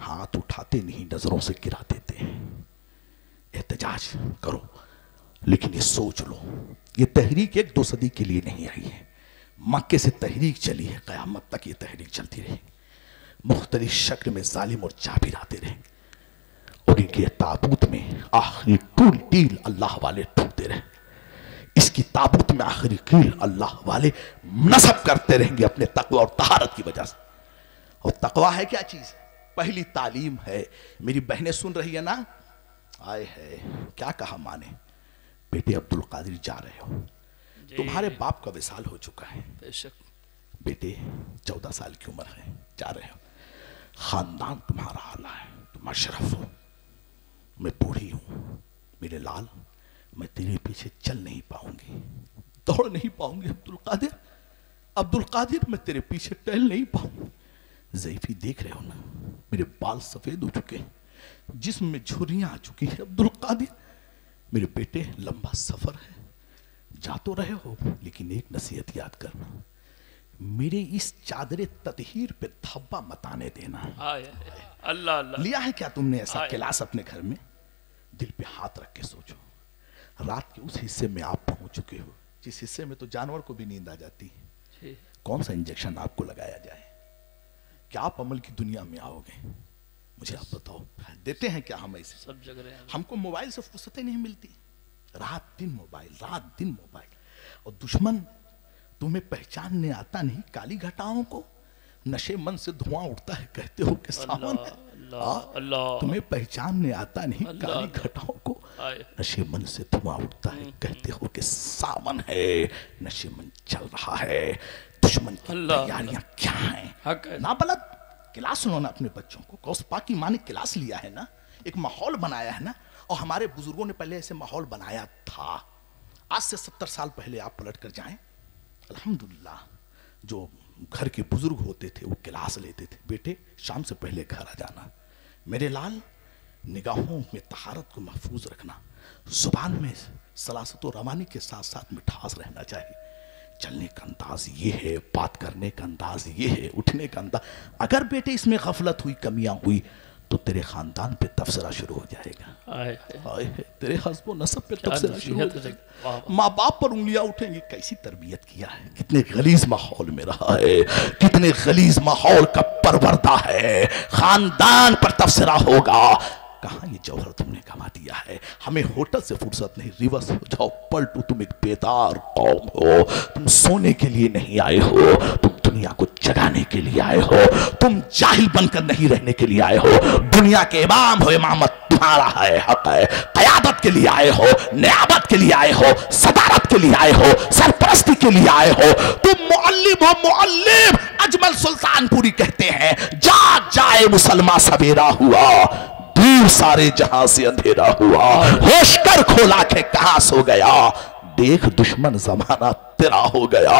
हाथ उठाते नहीं, नजरों से गिरा देते हैं। एहतजाज करो लेकिन ये सोच लो, ये तहरीक 1-2 सदी के लिए नहीं आई है। मक्के से तहरीक चली है, क़यामत तक ये तहरीक चलती रही। मुख्तलिफ शक्ल में जालिम और जाबिर आते रहे और इनके ताबूत में आखिरी टूल टील अल्लाह वाले ढूंढते रहे। इसकी ताबूत में आखिरी कील अल्लाह वाले नस्ब करते रहेंगे अपने तकवा और तहारत की वजह से। और तकवा है क्या चीज? पहली तालीम है। मेरी बहनें सुन रही है ना, आए है क्या कहा माने, बेटे अब्दुल कादिर जा रहे हो, तुम्हारे बाप का विसाल हो चुका है, बेटे 14 साल की उम्र है, जा रहे हो, खानदान तुम्हारा आला है, तुम अशरफ हो, मैं बूढ़ी हूं, मेरे लाल मैं तेरे पीछे चल नहीं पाऊंगी, दौड़ नहीं पाऊंगी अब्दुल कादिर मैं तेरे पीछे टहल नहीं पाऊंगी। ज़ैफी देख रहे हो ना, मेरे बाल सफेद हो चुके हैं, जिस्म में झुर्रियां आ चुकी है। अब्दुल कादिर मेरे बेटे लंबा सफर है, जा तो रहे हो लेकिन एक नसीहत याद करना, मेरे इस चादरे ततहीर पे धब्बा मत आने देना। अल्लाह अल्लाह। लिया है क्या तुमने ऐसा क्लास अपने घर में? दिल पे हाथ रख के सोचो, रात के उस हिस्से में आप पहुंच चुके हो जिस हिस्से में तो जानवर को भी नींद आ जाती है। कौन सा इंजेक्शन आपको लगाया जाए? क्या आप अमल की दुनिया में आओगे? मुझे आप बताओ, देते हैं क्या हम ऐसे? सब जगह हमको मोबाइल से फुर्सतें नहीं मिलती, रात दिन मोबाइल, रात दिन मोबाइल। और दुश्मन तुम्हें पहचानने आता नहीं काली घटाओं को, नशे मन से धुआं उठता है कहते हो कि सावन है। अल्लाह, तुम्हें पहचानने आता नहीं काली घटाओं को, नशे मन से धुआं उठता है कहते हो कि सावन है, नशे मन चल रहा है। दुश्मन की तैयारियां क्या हैं? ना बलद क्लास सुनो ना अपने बच्चों को, कौसपा की माँ ने क्लास लिया है ना, एक माहौल बनाया है ना, और हमारे बुजुर्गों ने पहले ऐसे माहौल बनाया था। आज से 70 साल पहले आप पलट कर जाएं, अल्हम्दुलिल्लाह जो घर के बुजुर्ग होते थे वो क्लास लेते थे, बेटे शाम से पहले घर आ जाना, मेरे लाल निगाहों में तहारत को महफूज रखना, जुबान में सलासत और रवानी के साथ साथ मिठास रहना चाहिए, चलने का अंदाज ये है, बात करने का अंदाज ये है, उठने का अंदाज। अगर बेटे इसमें गफलत हुई, कमियां हुई, तो तेरे खानदान पे तबसरा शुरू हो जाएगा, तेरे हस्बो नसब पे तबसरा शुरू हो जाएगा, माँ बाप पर उंगलियां उठेंगी। कैसी तरबियत किया है, कितने गलीज माहौल में रहा है, कितने गलीज माहौल का परवरदा है, खानदान पर तबसरा होगा। कहाँ ये जौहर तुमने कमा दिया है? हमें होटल से फुर्सत नहीं, रिवर्स हो जाओ, पलटू, तुम एक बेदार कौम हो, तुम सोने के लिए नहीं आए हो, तुम दुनिया को जगाने के लिए आए हो, तुम जाहिल बनकर नहीं रहने के लिए आए हो, दुनिया के इमाम हो, इमामत तुम्हारा है, हक है, क़यादत के लिए आए हो, नियाबत के लिए आए हो, सदारत के लिए आए हो, सरपरस्ती के लिए आए हो, तुम मुअल्लिम हो, मुअल्लिम। अजमल सुल्तानपुरी कहते हैं, जाग जाए मुसलमान सवेरा हुआ, दूर सारे जहां से अंधेरा हुआ, होश कर खोला के कहां सो गया, देख दुश्मन जमाना तेरा हो गया,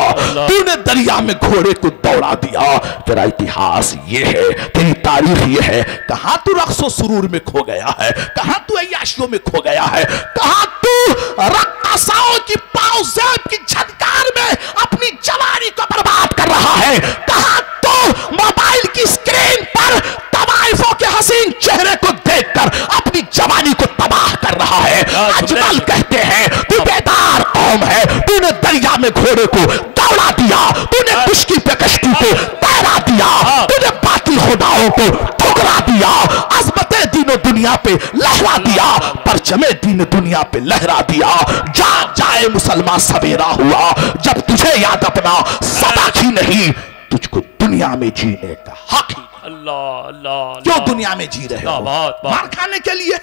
तूने दरिया में घोड़े को दौड़ा दिया, तेरा इतिहास ये है, तेरी तारीख ये है, कहां तू रक्सो सुरूर में खो गया है, कहां तू अय्याशियों में खो गया है, कहां तू रक्कासाओं की पाँव-ज़ेब की झनकार में अपनी जवानी को बर्बाद कर रहा है, कहां तू मोबाइल की स्क्रीन पर तवाइफों के हसीन चेहरे को देखकर अपनी जवानी को तबाह कर रहा है। अजमल कहते हैं, तू बेदार कौम है, तूने दरिया में घोड़े को दौड़ा दिया, तूने खुशकी पे कश्ती को तैरा दिया, को ठुकरा दिया, अज़मते दीनो दुनिया पे लहरा दिया, परचमे दीन दुनिया पे लहरा दिया। जाग जाए मुसलमान सवेरा हुआ, जब तुझे याद अपना सदा ही नहीं, तुझको दुनिया में जीने का हक ही। अल्लाह अल्लाह, क्यों दुनिया में जी रहे हो? मार खाने के लिए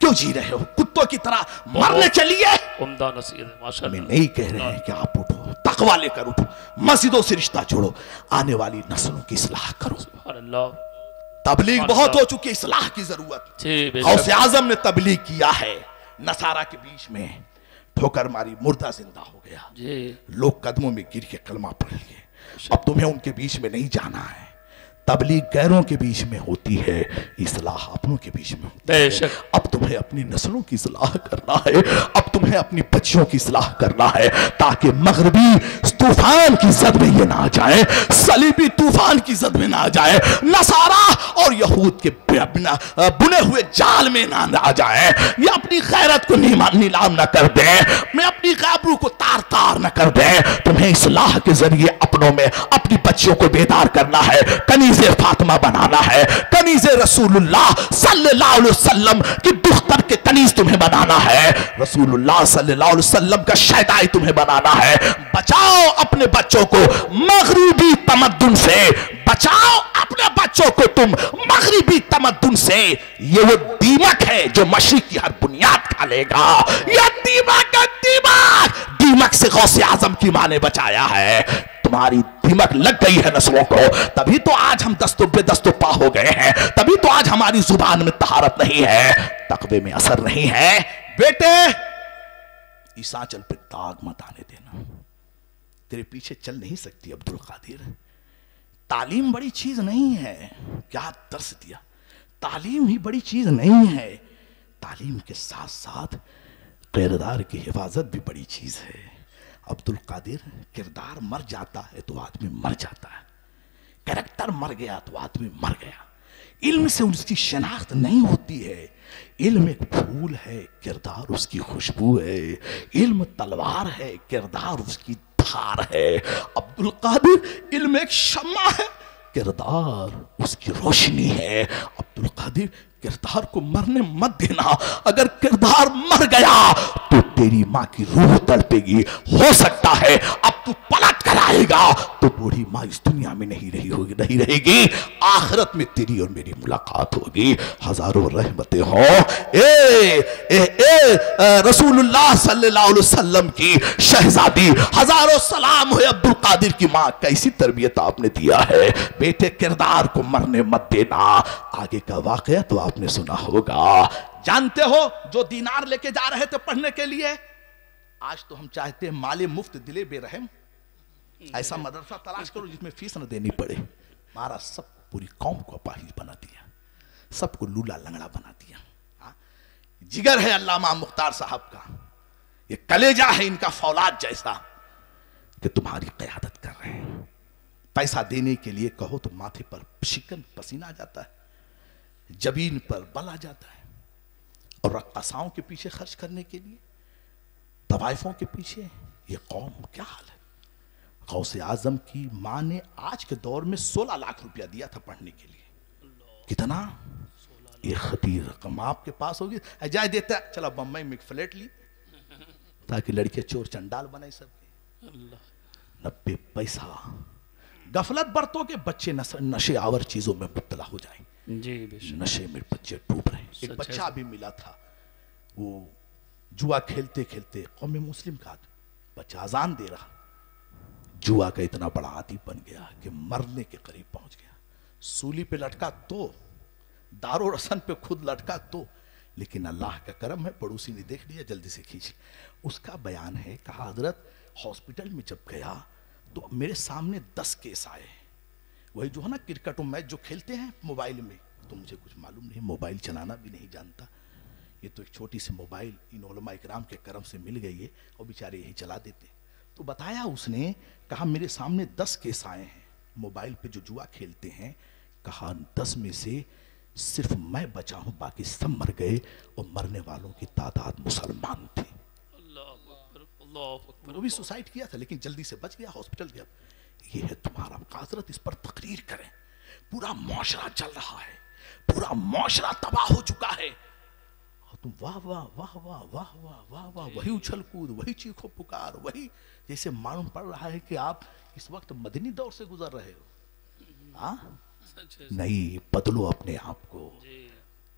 क्यों जी रहे हो? कुत्तों की तरह मरने चलिए। उम्दा नसीहत माशाअल्लाह। मैं नहीं कह रहे हैं कि आप उठो, तकवा लेकर उठो, मस्जिदों से रिश्ता जोड़ो, आने वाली नस्लों की इस्लाह करो। अल्लाह, तबलीग बहुत हो चुकी है, इस्लाह की जरूरत। गौसे आजम ने तबलीग किया है, नसारा के बीच में ठोकर मारी, मुर्दा जिंदा हो गया, लोग कदमों में गिर के कलमा पढ़ लिए। अब तुम्हें उनके बीच में नहीं जाना है, तबलीग गैरों के बीच में होती है, इस्लाह अपनों के बीच में होती है। अब तुम्हें अपनी नस्लों की इस्लाह करना है, अब तुम्हें अपनी बच्चियों की इस्लाह करना है, ताकि मगरबी तूफान की जद में ये ना आ जाए, सलीबी तूफान की जद में ना आ जाए, नसारा और यहूद के बुने हुए जाल में ना आ जाए, ये अपनी गैरत को नीलाम न कर दे, मैं अपनी गाबरू को तार तार न कर दे। तुम्हें इस्लाह के जरिए अपनों में अपनी बच्चियों को बेदार करना है, कनीज़े फातिमा बनाना है, कनीज़े रसूलुल्लाह सल्लल्लाहु अलैहि वसल्लम की दुख्तर के कनीज़ तुम्हें बनाना है, रसूलुल्लाह सल्लल्लाहु अलैहि वसल्लम का शहदाई तुम्हें बनाना है। बचाओ अपने बच्चों को मगरिबी तमद्दुन से, बचाओ अपने बच्चों को तुम मगरिबी तमद्दुन से। ये वो दीमक है जो मशरिक की हर बुनियाद खा लेगा, यह दीमक है, दीमक से गौसे आजम की मां ने बचाया है। तुम्हारी दीमक लग गई है नस्लों को, तभी तो आज हम दस्तों पे दस्तों पा हो गए हैं, तभी तो आज हमारी जुबान में तहारत नहीं है, तकवे में असर नहीं है। बेटे, इस आंचल पे दाग मत आने देना, तेरे पीछे चल नहीं सकती अब्दुल कादिर। तालीम बड़ी चीज नहीं है, क्या दर्स दिया, तालीम ही बड़ी चीज नहीं है, तालीम के साथ साथ किरदार की हिफाजत भी बड़ी चीज है। अब्दुल कादिर, किरदार मर जाता है तो आदमी मर जाता है, कैरेक्टर मर गया तो आदमी मर गया। इल्म से उसकी शनाख्त नहीं होती है, इल्म एक फूल है, किरदार उसकी खुशबू है, इल्म तलवार है, किरदार उसकी धार है। अब्दुल कादिर इल्म एक शम्मा है, किरदार उसकी रोशनी है। अब्दुल कादिर, किरदार को मरने मत देना, अगर किरदार मर गया तो तेरी मां की रूह तड़पेगी। हो सकता है अब तू पलट कर आएगा तो बूढ़ी मां इस दुनिया में नहीं रहेगी, आखिरत में तेरी और मेरी मुलाकात होगी। हजारों रहमतें हो रसूलुल्लाह सल्लल्लाहु अलैहि वसल्लम की शहजादी, हजारों सलाम हो अब्दुल कादिर की मां, कैसी तरबियत आपने दिया है। बेटे, किरदार को मरने मत देना। आगे का वाकया तो आपने सुना होगा, जानते हो, जो दीनार लेके जा रहे थे पढ़ने के लिए, आज तो हम चाहते हैं माले मुफ्त दिले बेरहम, ऐसा मदरसा तलाश करो जिसमें फीस न देनी पड़े। महाराज सब पूरी कौम को अपाहिज बना दिया, सबको लूला लंगड़ा बना दिया। जिगर है अल्लामा मुख्तार साहब का, ये कलेजा है इनका फौलाद जैसा कि तुम्हारी क़यादत कर रहे हैं। पैसा देने के लिए कहो तो माथे पर शिकन पसीना आ जाता है, जबीन पर बल आ जाता है, और रक्कासाओं के पीछे खर्च करने के लिए, तवाइफों के पीछे, ये कौम क्या हाल है। गौसे आजम की मां ने आज के दौर में 16 लाख रुपया दिया था पढ़ने के लिए। कितना? ये खतीर रकम आपके पास होगी, जाए देता चला बम्बई में फ्लैट ली ताकि लड़के चोर चंडाल बने सबके। 90 पैसा गफलत बरतोगे, बच्चे नशे आवर चीजों में मुब्तला हो जाएंगे। जी, नशे में बच्चे डूब रहे हैं। एक बच्चा भी मिला था, वो जुआ खेलते खेलते, कौम मुस्लिम का बच्चा अजान दे रहा, जुआ का इतना बड़ा आदी बन गया कि मरने के करीब पहुंच गया। सूली पे लटका तो, दारो रसन पे खुद लटका तो, लेकिन अल्लाह का करम है, पड़ोसी ने देख लिया, जल्दी से खींच। उसका बयान है, कहा हजरत हॉस्पिटल में जब गया तो मेरे सामने 10 केस आए, वही जो है ना क्रिकेट मैच जो खेलते हैं मोबाइल में, तो मुझे कुछ मालूम नहीं, मोबाइल चलाना भी नहीं जानता, ये तो एक छोटी सी मोबाइल इन उलमा इकराम के करम से मिल गई है और बेचारे यही चला देते। तो बताया उसने, कहा मेरे सामने 10 केस आए हैं मोबाइल पे जो जुआ खेलते हैं, कहा 10 में से सिर्फ मैं बचा हूं, बाकी सब मर गए, और मरने वालों की तादाद मुसलमान थी। वो भी सुसाइड किया था लेकिन जल्दी से बच गया, हॉस्पिटल गया। ये है तुम्हारा, हजरत इस पर तकरीर करें, पूरा मुआशरा चल रहा है, पूरा मुआशरा तबाह हो चुका है, और तुम वाह वाह वाह वाह वाह वाह वाह वाह, वही उछल कूद, वही चीखो पुकार, वही, जैसे मालूम पड़ रहा है कि आप इस वक्त मदनी दौर से गुजर रहे हो। नहीं, बदलो अपने आप को।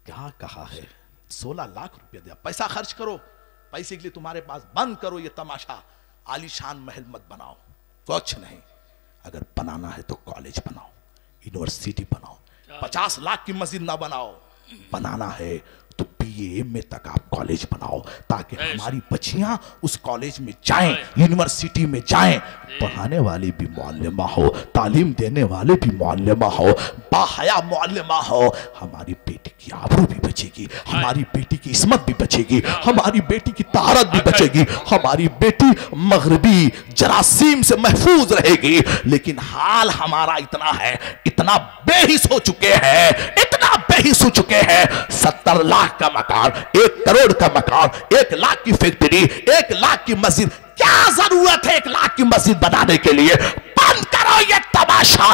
क्या कहा है? 16 लाख रुपया दिया, पैसा खर्च करो, पैसे के लिए तुम्हारे पास, बंद करो ये तमाशा, आलीशान महल मत बनाओ, कुछ नहीं। अगर बनाना है तो कॉलेज बनाओ, यूनिवर्सिटी बनाओ, 50 लाख की मस्जिद ना बनाओ, बनाना है तो BA में तक आप कॉलेज बनाओ, ताकि हमारी बच्चियां उस कॉलेज में जाएं, यूनिवर्सिटी में जाएं, पढ़ाने वाली भी मुअल्लिमा हो, तालीम देने वाले भी मुअल्लिमा हो, बाहया मुअल्लिमा हो, हमारी बेटी की आबरू भी बचेगी, हमारी बेटी की इस्मत भी बचेगी, हमारी बेटी की तारत भी बचेगी, हमारी बेटी मगरबी जरासीम से महफूज रहेगी। लेकिन हाल हमारा इतना है, इतना बेहिस हो चुके हैं, इतना बेहिस हो चुके हैं, 70 लाख का मकान, 1 करोड़ का मकान, 1 लाख की फैक्ट्री, 1 लाख की मस्जिद, क्या जरूरत है 1 लाख की मस्जिद बनाने के लिए? बंद करो ये तमाशा।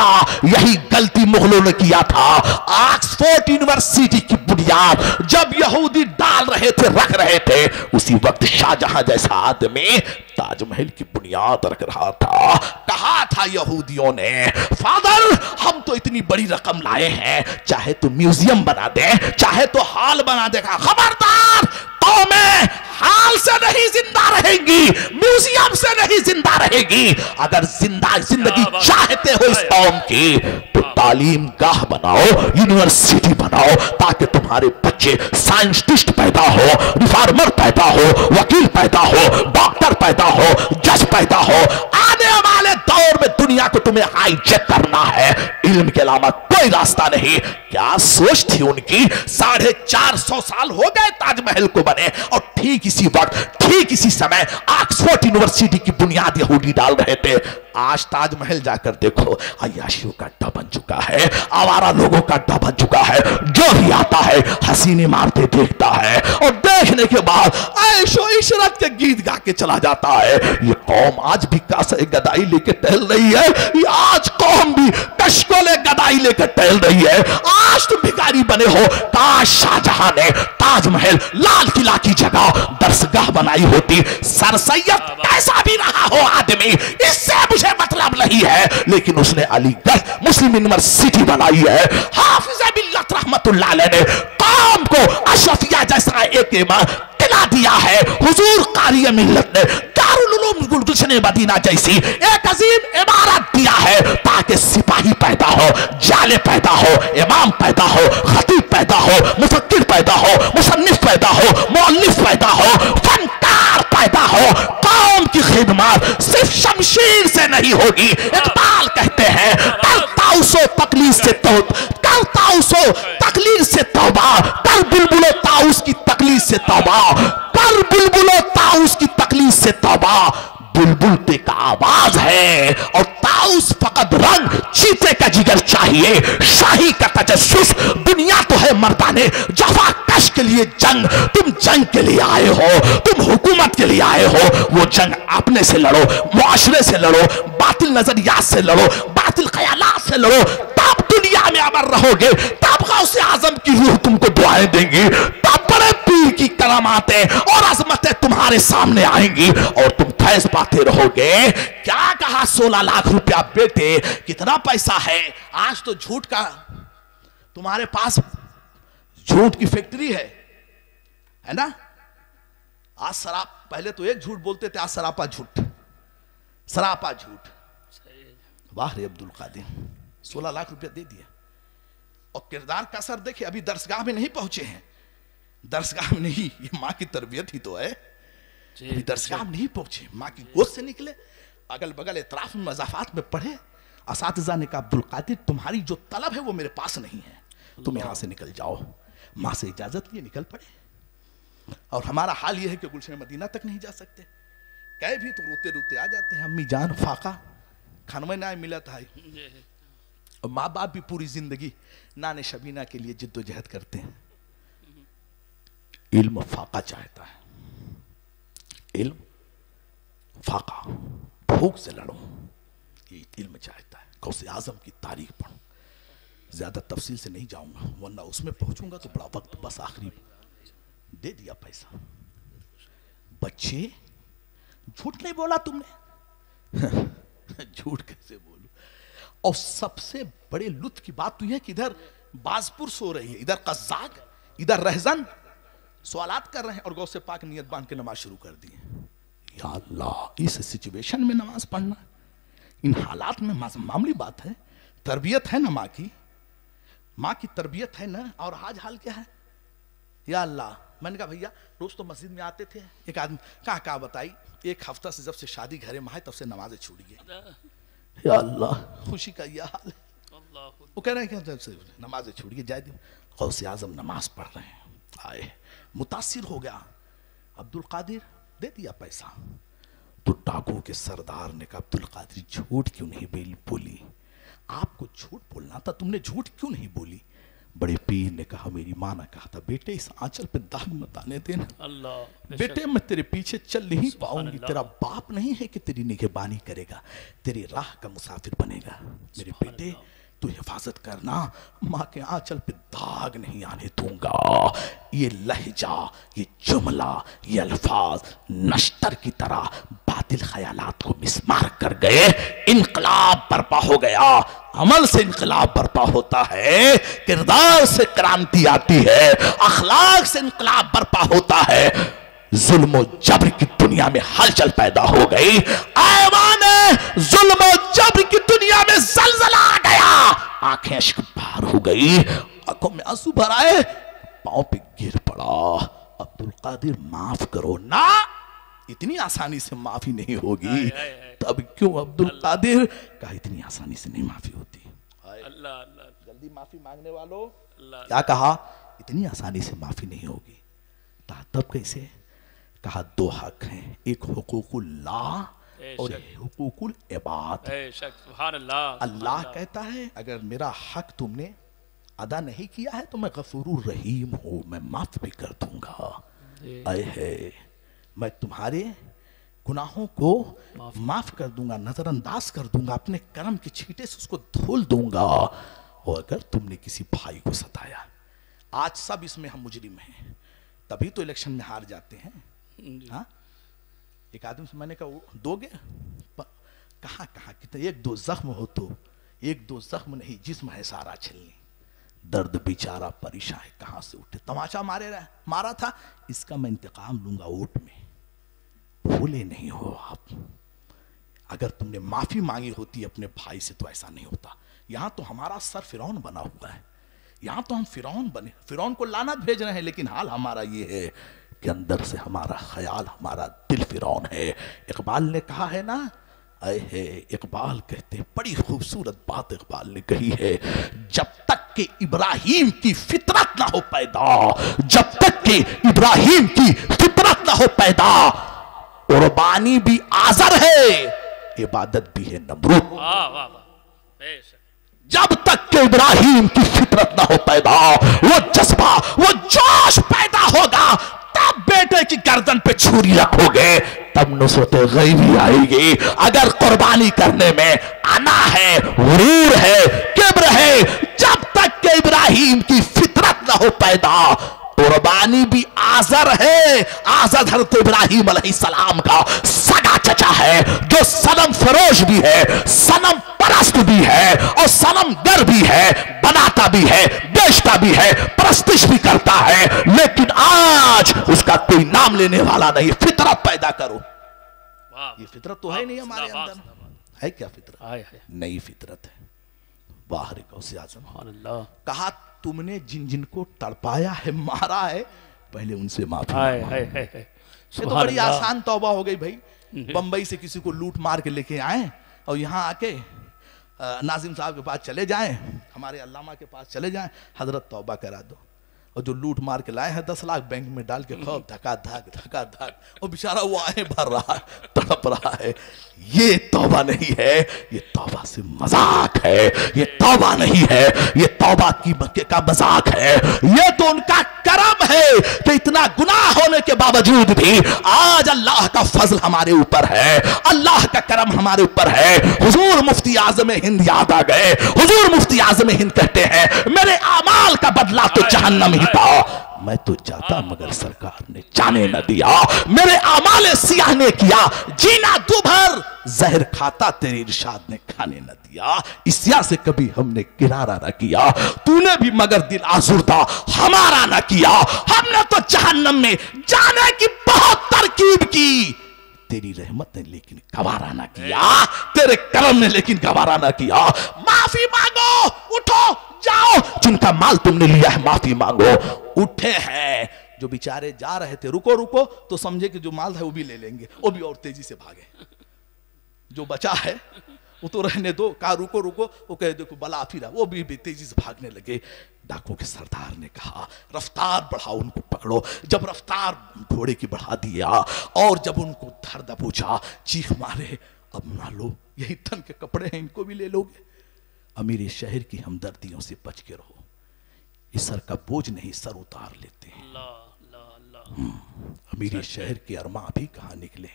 यही गलती मुगलों ने किया था। ऑक्सफोर्ड यूनिवर्सिटी की बुनियाद जब यहूदी डाल रहे थे, रख रहे थे, उसी वक्त शाहजहां जैसा आदमी ताजमहल की बुनियाद रख रहा था। कहा था यहूदियों ने, फादर हम तो इतनी बड़ी रकम लाए हैं, चाहे तो म्यूजियम बना दे, चाहे तो हॉल बना देगा। खबरदार, कौमें हाल से नहीं जिंदा रहेंगी, म्यूजियम से नहीं जिंदा रहेगी। अगर जिंदगी चाहते हो इस कौम की, तो तालीम गाह बनाओ, यूनिवर्सिटी बनाओ, ताकि तुम्हारे बच्चे साइंटिस्ट पैदा हो, रिफॉर्मर पैदा हो, वकील पैदा हो, डॉक्टर पैदा हो, जज पैदा हो। आने वाले दौर में दुनिया को तुम्हें हाईजैक करना है, इल्म के अलावा कोई रास्ता नहीं। क्या सोच थी उनकी? 450 साल हो गए ताजमहल को बने, और ठीक इसी वक्त, ठीक इसी समय ऑक्सफोर्ड यूनिवर्सिटी की बुनियाद यहूदी डाल रहे थे। आज ताजमहल जाकर देखो, अय्याशियों का अड्डा बन चुका है, आवारा लोगों का अड्डा बन चुका है। जो भी आता है हसीनी मारते देखता है, और देखने के बाद ऐशो इशरत के गीत गा के चला जाता है। ये कौम आज भी कासे गदाई लेके टहल रही है, ये आज कौम भी कशकोले गदाई लेकर टहल रही है। आज तुम भिखारी बने हो। काश शाहजहां ने ताजमहल, लाल किला की जगह दरसगाह बनाई होती। सर सैयद कैसा भी रहा हो आदमी, इससे मुझे मतलब नहीं है, लेकिन उसने अलीगढ़ मुस्लिम यूनिवर्सिटी बनाई है। हाफिज मिल्लत रहमतुल्लाह अलैह ने कौम को अशरफिया जैसा एक इमाम दिला दिया है। हुजूर कारी मिल्लत ने दारुल उलूम गुलशन मदीना जैसी एक अजीम इमारत दिया है, ताकि सिपाही पैदा हो, जाले पैदा हो, इमाम पैदा हो, खतीब पैदा हो, मुफक्किर पैदा हो, मुसन्निफ पैदा हो, मुअल्लिफ पैदा हो, फनकार पैदा हो। कौम की खिदमत सिर्फ शमशीर से नहीं होगी। इकबाल कहते हैं, करताउसो तकलीफ से करताउसो तकलीफ से तौबा, कर बुलबुलो ताउस की तकलीफ से तौबा, कर बुलबुलो ताउस की तकलीफ से तौबा। बुलबुल एक आवाज है, और ताउस फकत रंग, चीते का जिगर चाहिए, शाही का तजस्सुस। दुनिया तो है मर्दाने जफा कश के लिए जंग। तुम जंग के लिए आए हो, तुम हुकूमत के लिए आए हो। वो जंग अपने से लड़ो, मुआशरे से लड़ो, बातिल नजरियात से लड़ो, बातिल ख्यालात से लड़ो, तब दुनिया में अमर रहोगे। तब गौसे आजम की रूह तुमको दुआएं देंगी, तब बड़े पीर की करामातें और अजमतें तुम्हारे सामने आएंगी, और तुम फैज पाते रहोगे। क्या कहा 16 लाख रुपया बेटे, कितना पैसा है? आज तो झूठ का तुम्हारे पास झूठ की फैक्ट्री है ना? आज शराब, पहले तो एक झूठ बोलते थे, आज सरापा झूठ, सरापा झूठ। वाह रे अब्दुल कादिर, 16 लाख रुपया दे दिया। और किरदार का असर देखिए, अभी दरसगाह में नहीं पहुंचे हैं, दरसगाह में नहीं, ये माँ की तरबियत ही तो है। अभी दरसगाह में नहीं पहुंचे, माँ की गोद से निकले, अगल बगल इतराफ में मजाफात में पढ़े। असातिज़ा ने कहा, अब्दुल कादिर तुम्हारी जो तलब है वो मेरे पास नहीं है, तुम यहां से निकल जाओ। माँ से इजाजत लिए निकल पड़े। और हमारा हाल यह है कि गुलशन मदीना तक नहीं जा सकते, कहे भी तो रोते रोते आ जाते हैं। अम्मी जान फाका खानवे ना मिला था, और माँ बाप भी पूरी जिंदगी नाने शबीना के लिए जिद्दोजहद करते हैं। इल्म फाका चाहता है, इल्म फाका, भूख से लड़ो, ये इल्म चाहता है। गौसे आजम की तारीख पढ़ो, ज्यादा तफसील से नहीं जाऊंगा वरना उसमें पहुंचूंगा तो बड़ा वक्त। बस आखिरी दे दिया पैसा। बच्चे झूठ नहीं बोला तुमने। झूठ कैसे बोलूं? और सबसे बड़े लुत्फ की बात तो यह है कि इधर बाजपुर सो रही है, इधर कज़ाक, इधर रहजन सवालात कर रहे हैं और गौ से पाक नियत बांध के नमाज शुरू कर दी है। या अल्लाह, इस सिचुएशन में नमाज पढ़ना, इन हालात में मामूली बात है। तरबियत है ना माँ की तरबियत है ना। और आज हाल क्या है? या अल्लाह, मैंने कहा भैया रोज तो मस्जिद में आते थे, एक आदमी कहा बताई, एक हफ्ता से जब से शादी घरे में है तब से नमाजें छूट गई। या अल्लाह, खुशी का यह हाल है। वो कह रहे हैं कि नमाजें छूट गई, जाए गौसे आजम नमाज पढ़ रहे हैं। आए मुतासिर हो गया। अब्दुल कादिर दे दिया पैसा। तो डाकुओं के सरदार ने कहा अब्दुल कादिर झूठ क्यों नहीं बोली? आपको झूठ बोलना था, तुमने झूठ क्यों नहीं बोली? बड़े पीर ने कहा मेरी माँ ने कहा था बेटे इस आंचल पे दाग मत आने देना। अल्लाह, बेटे मैं तेरे पीछे चल नहीं पाऊंगी। तेरा बाप नहीं है कि तेरी निगहबानी करेगा, तेरी राह का मुसाफिर बनेगा। मेरे बेटे तू हिफाजत करना, माँ के आंचल पे दाग नहीं आने दूंगा। ये लहजा, ये जुमला, ये अल्फाज नश्तर की तरह बातिल ख्यालात को मिसमार कर गए। इनकलाब बर्पा हो गया। अमल से इनकलाब बर्पा होता है, किरदार से क्रांति आती है, अखलाक से इनकलाब बर्पा होता है। जुल्म और जबर की दुनिया में हलचल पैदा हो गई। ऐवाने जुल्म और जबर की दुनिया में जलजला आ गया। आंखें अश्क बार हो गई, आंखों में आंसू भर आए, पांव पे गिर पड़ा। अब्दुल कादिर माफ करो ना। इतनी आसानी से माफी नहीं होगी। तब क्यों अब्दुल कादिर कहा इतनी आसानी से नहीं माफी होती। जल्दी माफी मांगने वालों, क्या कहा? इतनी आसानी से माफी नहीं होगी। तब कैसे? कहा दो हक हैं, एक हुकूकुल्लाह और हुकूकुल इबाद। अल्लाह कहता है अगर मेरा हक तुमने अदा नहीं किया है तो मैं गफूरुर रहीम हूं, मैं माफ भी कर दूंगा। आए है मैं तुम्हारे गुनाहों को माफ कर दूंगा, नजरअंदाज कर दूंगा, अपने कर्म के छींटे से उसको धुल दूंगा। और अगर तुमने किसी भाई को सताया, आज सब इसमें हम मुजरिम हैं, तभी तो इलेक्शन में हार जाते हैं। हाँ? एक आदमी से मैंने कहा दोगे? कहाँ कितने, एक दो जख्म हो तो, एक दो जख्म नहीं जिस्म है सारा छलनी। दर्द बेचारा परेशान है, कहां से उठे? तमाशा मारा था, इसका मैं इंतकाम लूंगा वोट में। भूले नहीं हो आप। अगर तुमने माफी मांगी होती अपने भाई से तो ऐसा नहीं होता। यहां तो हमारा सर फिरौन बना हुआ है, यहां तो हम फिरौन बने, फिरौन को लानत भेज रहे हैं, लेकिन हाल हमारा ये है कि अंदर से हमारा ख्याल, हमारा दिल फिरौन है। इकबाल ने कहा है ना, आए है इकबाल कहते हैं, बड़ी खूबसूरत बात इकबाल ने कही है, जब तक कि इब्राहिम की फितरत ना हो पैदा, जब तक कि इब्राहिम की फितरत ना हो पैदा, कुर्बानी भी आज़र है, इबादत भी है नमरूद। जब तक कि इब्राहिम की फितरत ना हो पैदा, वो जज्बा, वो जोश पैदा होगा, तब बेटे की गर्दन पे छुरी रखोगे, तब नुसरत गैबी आएगी। अगर कुर्बानी करने में आना है, गुरूर है, किब्र है, जब तक कि इब्राहिम की फितरत ना हो पैदा, कुर्बानी भी आज़र है। आज़र हज़रत इब्राहिम अलैहिस्सलाम का सगा चचा है, जो सनम फरोश भी है, सनम परस्त भी है, और सनम गर भी है, बनाता भी है, बेचता भी है, परस्तिश भी करता है, लेकिन आज उसका कोई नाम लेने वाला नहीं। फितरत पैदा करो। ये फितरत तो है नहीं हमारे अंदर। है क्या फितरत? नई फितरत है। बाहर गौसे आज़म कहा तुमने जिन जिन को तड़पाया है, मारा है, पहले उनसे माफी मांगो। ये तो बड़ी आसान तौबा हो गई भाई। बंबई से किसी को लूट मार के लेके आए और यहाँ आके नाजिम साहब के पास चले जाएं, हमारे अल्लामा के पास चले जाएं, हजरत तौबा करा दो। और जो लूट मार के लाए हैं 10 लाख बैंक में डाल के खूब धका धक, और बेचारा वो आए भर रहा है, तड़प रहा है। ये तौबा नहीं है, ये तौबा से मजाक है, ये तौबा नहीं है, ये तौबा की मक्के का मजाक है। ये तो उनका करम है कि इतना गुनाह होने के बावजूद भी आज अल्लाह का फजल हमारे ऊपर है, अल्लाह का करम हमारे ऊपर है। हुजूर मुफ्ती आजम हिंद याद आ गए। हुजूर मुफ्ती आजम हिंद कहते हैं मेरे अमाल का बदला तो जहन्नम ही था, मैं तो जाता मगर सरकार ने जाने न दिया। मेरे अमाले सियाह ने किया जीना दुभर, जहर खाता तेरे इरशाद ने खाने न दिया। इसिया से कभी हमने किनारा न किया, तूने भी मगर दिल आजुर्दा हमारा न किया। हमने तो जहन्नम में जाने की बहुत तरकीब की, तेरी रहमत ने लेकिन गवारा ना किया, तेरे करम ने लेकिन गवारा ना किया। माफी मांगो, उठो जाओ, जिनका माल तुमने लिया है माफी मांगो। उठे हैं जो बेचारे जा रहे थे, रुको रुको तो समझे कि जो माल है वो भी ले लेंगे, वो भी और तेजी से भागे। जो बचा है वो तो रहने दो, कहा रुको रुको, वो कहे देखो बला फिरा, वो भी तेजी से भागने लगे। डाकुओं के सरदार ने कहा रफ्तार बढ़ाओ, उनको पकड़ो। जब रफ्तार घोड़े की बढ़ा दिया और जब उनको धर दबोचा, चीख मारे अब ना लो, यही तन के कपड़े हैं, इनको भी ले लोगे। अमीर शहर की हमदर्दियों से बच के रहो, इस सर का बोझ नहीं सर उतार लेते हैं। अमीर शहर के अरमा भी कहाँ निकले।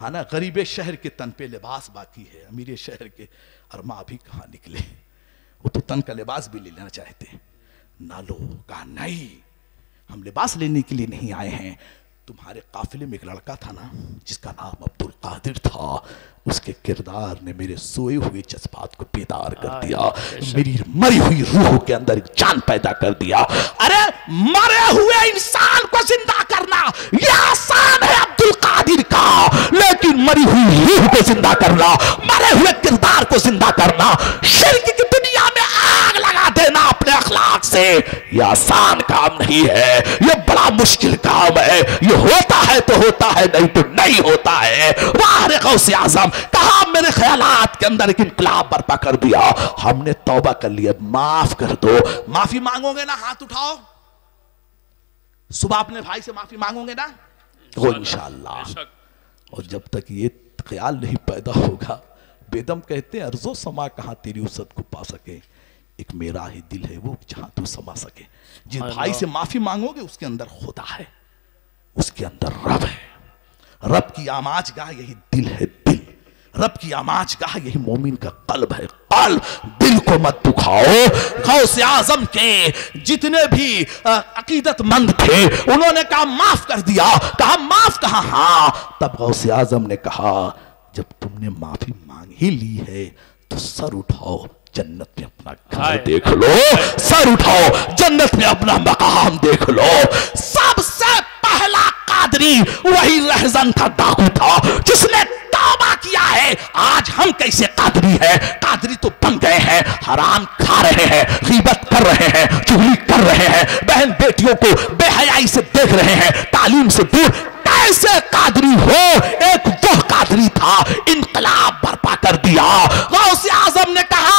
हाँ ना, गरीबे शहर के तन पे लिबास बाकी है, अमीर शहर के अरमा भी कहाँ निकले। वो तो तन का लिबास भी ले लेना चाहते ना लो, कहा नहीं हम लिबास लेने के लिए नहीं आए हैं। तुम्हारे काफिले में एक लड़का था ना जिसका नाम अब्दुल कादिर था, उसके किरदार ने मेरे सोए हुए जज्बात को बेदार कर दिया, मेरी मरी हुई रूह के अंदर जान पैदा कर दिया। अरे मरे हुए इंसान को जिंदा करना यह आसान है अब्दुल कादिर का, लेकिन मरी हुई रूह को जिंदा करना, मरे हुए किरदार को जिंदा करना, शिर्क की दुनिया में आग लगा देना अपने अखलाक से, यह आसान काम नहीं है, यह बड़ा मुश्किल काम है। यह होता है तो होता है, नहीं तो नहीं होता है। वाह रे गौसे आजम, कहा मेरे ख्यालात के अंदर एक इनकलाब बर्पा कर दिया। हमने तौबा कर लिया, माफ कर दो। माफी मांगोगे ना, हाथ उठाओ। सुबह अपने भाई से माफी मांगोगे ना, तो इंशाअल्लाह। और जब तक ये ख्याल नहीं पैदा होगा, बेदम कहते हैं अर्जो समा कहां तेरी उसत को पा सके, एक मेरा ही दिल है वो जहां तू समा सके। जिस भाई से माफी मांगोगे उसके अंदर खुदा है, उसके अंदर रब है। रब की आमाज गाह यही दिल है, दिल रब की आमाज गाह यही मोमिन का कल्ब है, कल्ब। दिल को मत दुखाओ। गौसे आजम के जितने भी अकीदतमंद थे उन्होंने कहा माफ कर दिया, कहा माफ कहा। हाँ, तब गौसे आजम ने कहा जब तुमने माफी मांग ही ली है तो सर उठाओ, जन्नत में अपना घर देख लो। सर उठाओ, जन्नत में अपना मकाम देख लो। सबसे पहला कादरी वही रहजन था, डाकू था, जिसने तौबा किया है। आज हम कैसे कादरी है? कादरी तो बन गए हैं, हराम खा रहे हैं, गीबत कर रहे हैं, चुगली कर रहे हैं, बहन बेटियों को बेहयाई से देख रहे हैं, तालीम से दूर। कैसे कादरी हो? एक वह कादरी था, इनकलाब बर्पा कर दिया। गौसे आजम ने कहा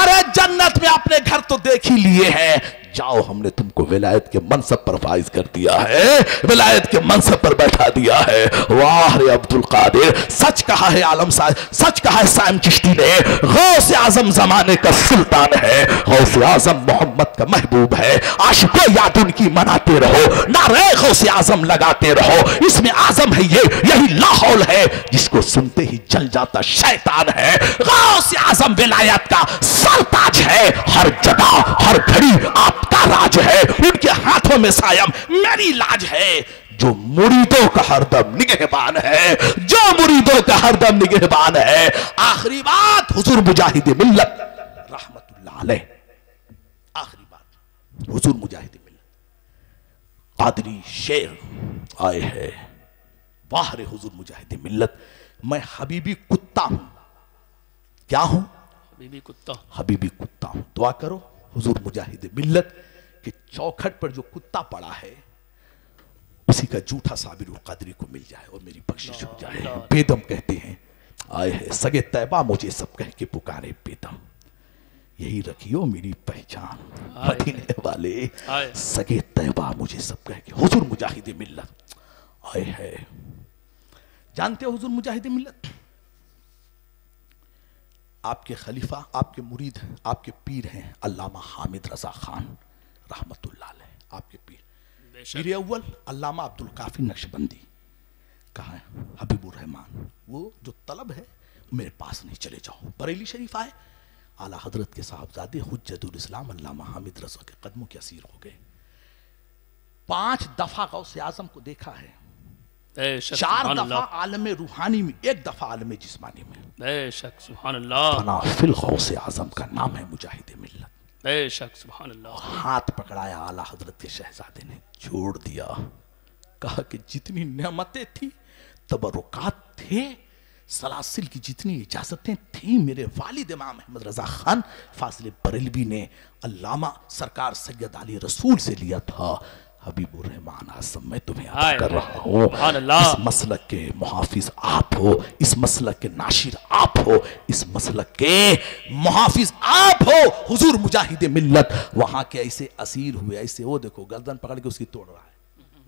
अरे जन्नत में अपने घर तो देख ही लिए हैं, जाओ हमने तुमको विलायत के मनसब पर फाइज कर दिया है, विलायत के मनसब पर बैठा दिया है। वाह रे अब्दुल कादिर, सच कहा है आलम साहब, सच कहा है साइम चिश्ती ने, गौसे आजम जमाने का सुल्तान है, गौसे आजम मोहम्मद का महबूब है। आशिको याद उनकी मनाते रहो, नारे गौसे आजम लगाते रहो। इसमें आजम है ये, यही लाहौल है जिसको सुनते ही जल जाता शैतान है। गौसे आजम विलायत का सरताज है, हर जगह हर घड़ी आपका राज है, उनके हाथों में सायम मेरी लाज है। जो मुरीदों का हरदम निगहबान है, जो मुरीदों का हरदम निगहबान है। आखिरी बात हुजूर मुजाहिद मिल्लत रहमतुल्लाह अलैह, आखिरी बात हुजूर मुजाहिद मिल्लत कादरी शेर आए हैं। वाह रे हुजूर मुजाहिद मिल्लत, मैं हबीबी कुत्ता हूं। क्या हूं? हबीबी कुत्ता, हबीबी कुत्ता हूं। दुआ करो हुजूर मुजाहिद मिल्लत के चौखट पर जो कुत्ता पड़ा है उसी का जूठा साबिर कादरी को मिल जाए और मेरी बख्शिश हो जाए। बेदम कहते हैं आए है सगे तैबा मुझे सब कह के पुकारे बेदम, यही रखियो मेरी पहचान मदीने वाले, सगे तैबा मुझे सब कह के। हुजूर मुजाहिद मिल्लत आए है। जानते हो हुजूर मुजाहिद मिल्लत आपके खलीफा, आपके मुरीद, आपके पीर हैं अल्लामा हामिद रजा खान रहमतुल्लाह अलैह, आपके पीर। पीर अव्वल अल्लामा अब्दुल काफी नक्शबंदी। कहाँ है? हबीबुर रहमान। वो जो तलब है मेरे पास नहीं, चले जाओ। बरेली शरीफ आए, आला हजरत के साहबजादे हुज्जतुल इस्लाम अल्लामा हामिद रजा के कदमों के असीर हो गए। 5 दफा गौसे आजम को देखा है, 4 दफा आलम रूहानी में, 1 दफा आलम जिस्मानी में। बेशक सुभान अल्लाह। फनाफिल गौसे आजम का नाम है मुजाहिद मिल्लत। बेशक सुभान अल्लाह। हाथ पकड़ाया आला हजरत के शहजादे ने, छोड़ दिया। कहा कि जितनी नेमतें थी, तबरुकात थे, सलासिल की जितनी इजाजतें थी, मेरे वालिद इमाम अहमद रजा खान फासिल बरेलवी ने अल्लामा सरकार सैयद अली रसूल से लिया था। हबीबुर रहमान आसम, मैं तुम्हें अता कर रहा हूँ। इस मसलक के मुहाफिज आप हो, इस मसलक के नाशिर आप हो, इस मसलक के मुहाफिज आप हो। हुजूर मुजाहिद मिल्लत वहां के ऐसे असीर हुए, ऐसे वो देखो गर्दन पकड़ के उसकी तोड़ रहा है।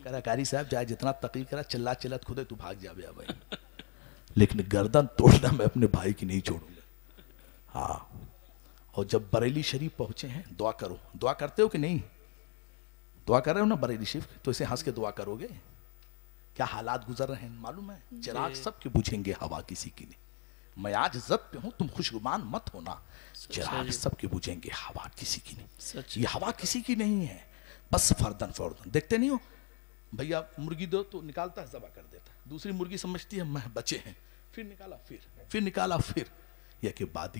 कह रहा कारी साहब चाहे जितना तकीर करा, चिल्ला चिल्लत खुदे तू भाग जा भाई, लेकिन गर्दन तोड़ना मैं अपने भाई की नहीं छोड़ूंगा। हाँ, और जब बरेली शरीफ पहुंचे हैं, दुआ करो। दुआ करते हो कि नहीं? दुआ कर रहे हो ना बरेली शरीफ, तो इसे हंस के दुआ करोगे? क्या हालात गुजर रहे हैं मालूम है? चिराग सबके बुझेंगे, हवा किसी की नहीं। मैं आज जद पे हूं, तुम खुशगुमान मत होना। चिराग सबके बुझेंगे, हवा किसी की नहीं। ये हवा किसी की नहीं है, बस फर्दन फर्दन। देखते नहीं हो भैया, मुर्गी दो तो निकालता है, जबा कर देता है। दूसरी मुर्गी समझती है मैं बचे हैं, फिर निकाला, फिर निकाला, फिर यह के बाद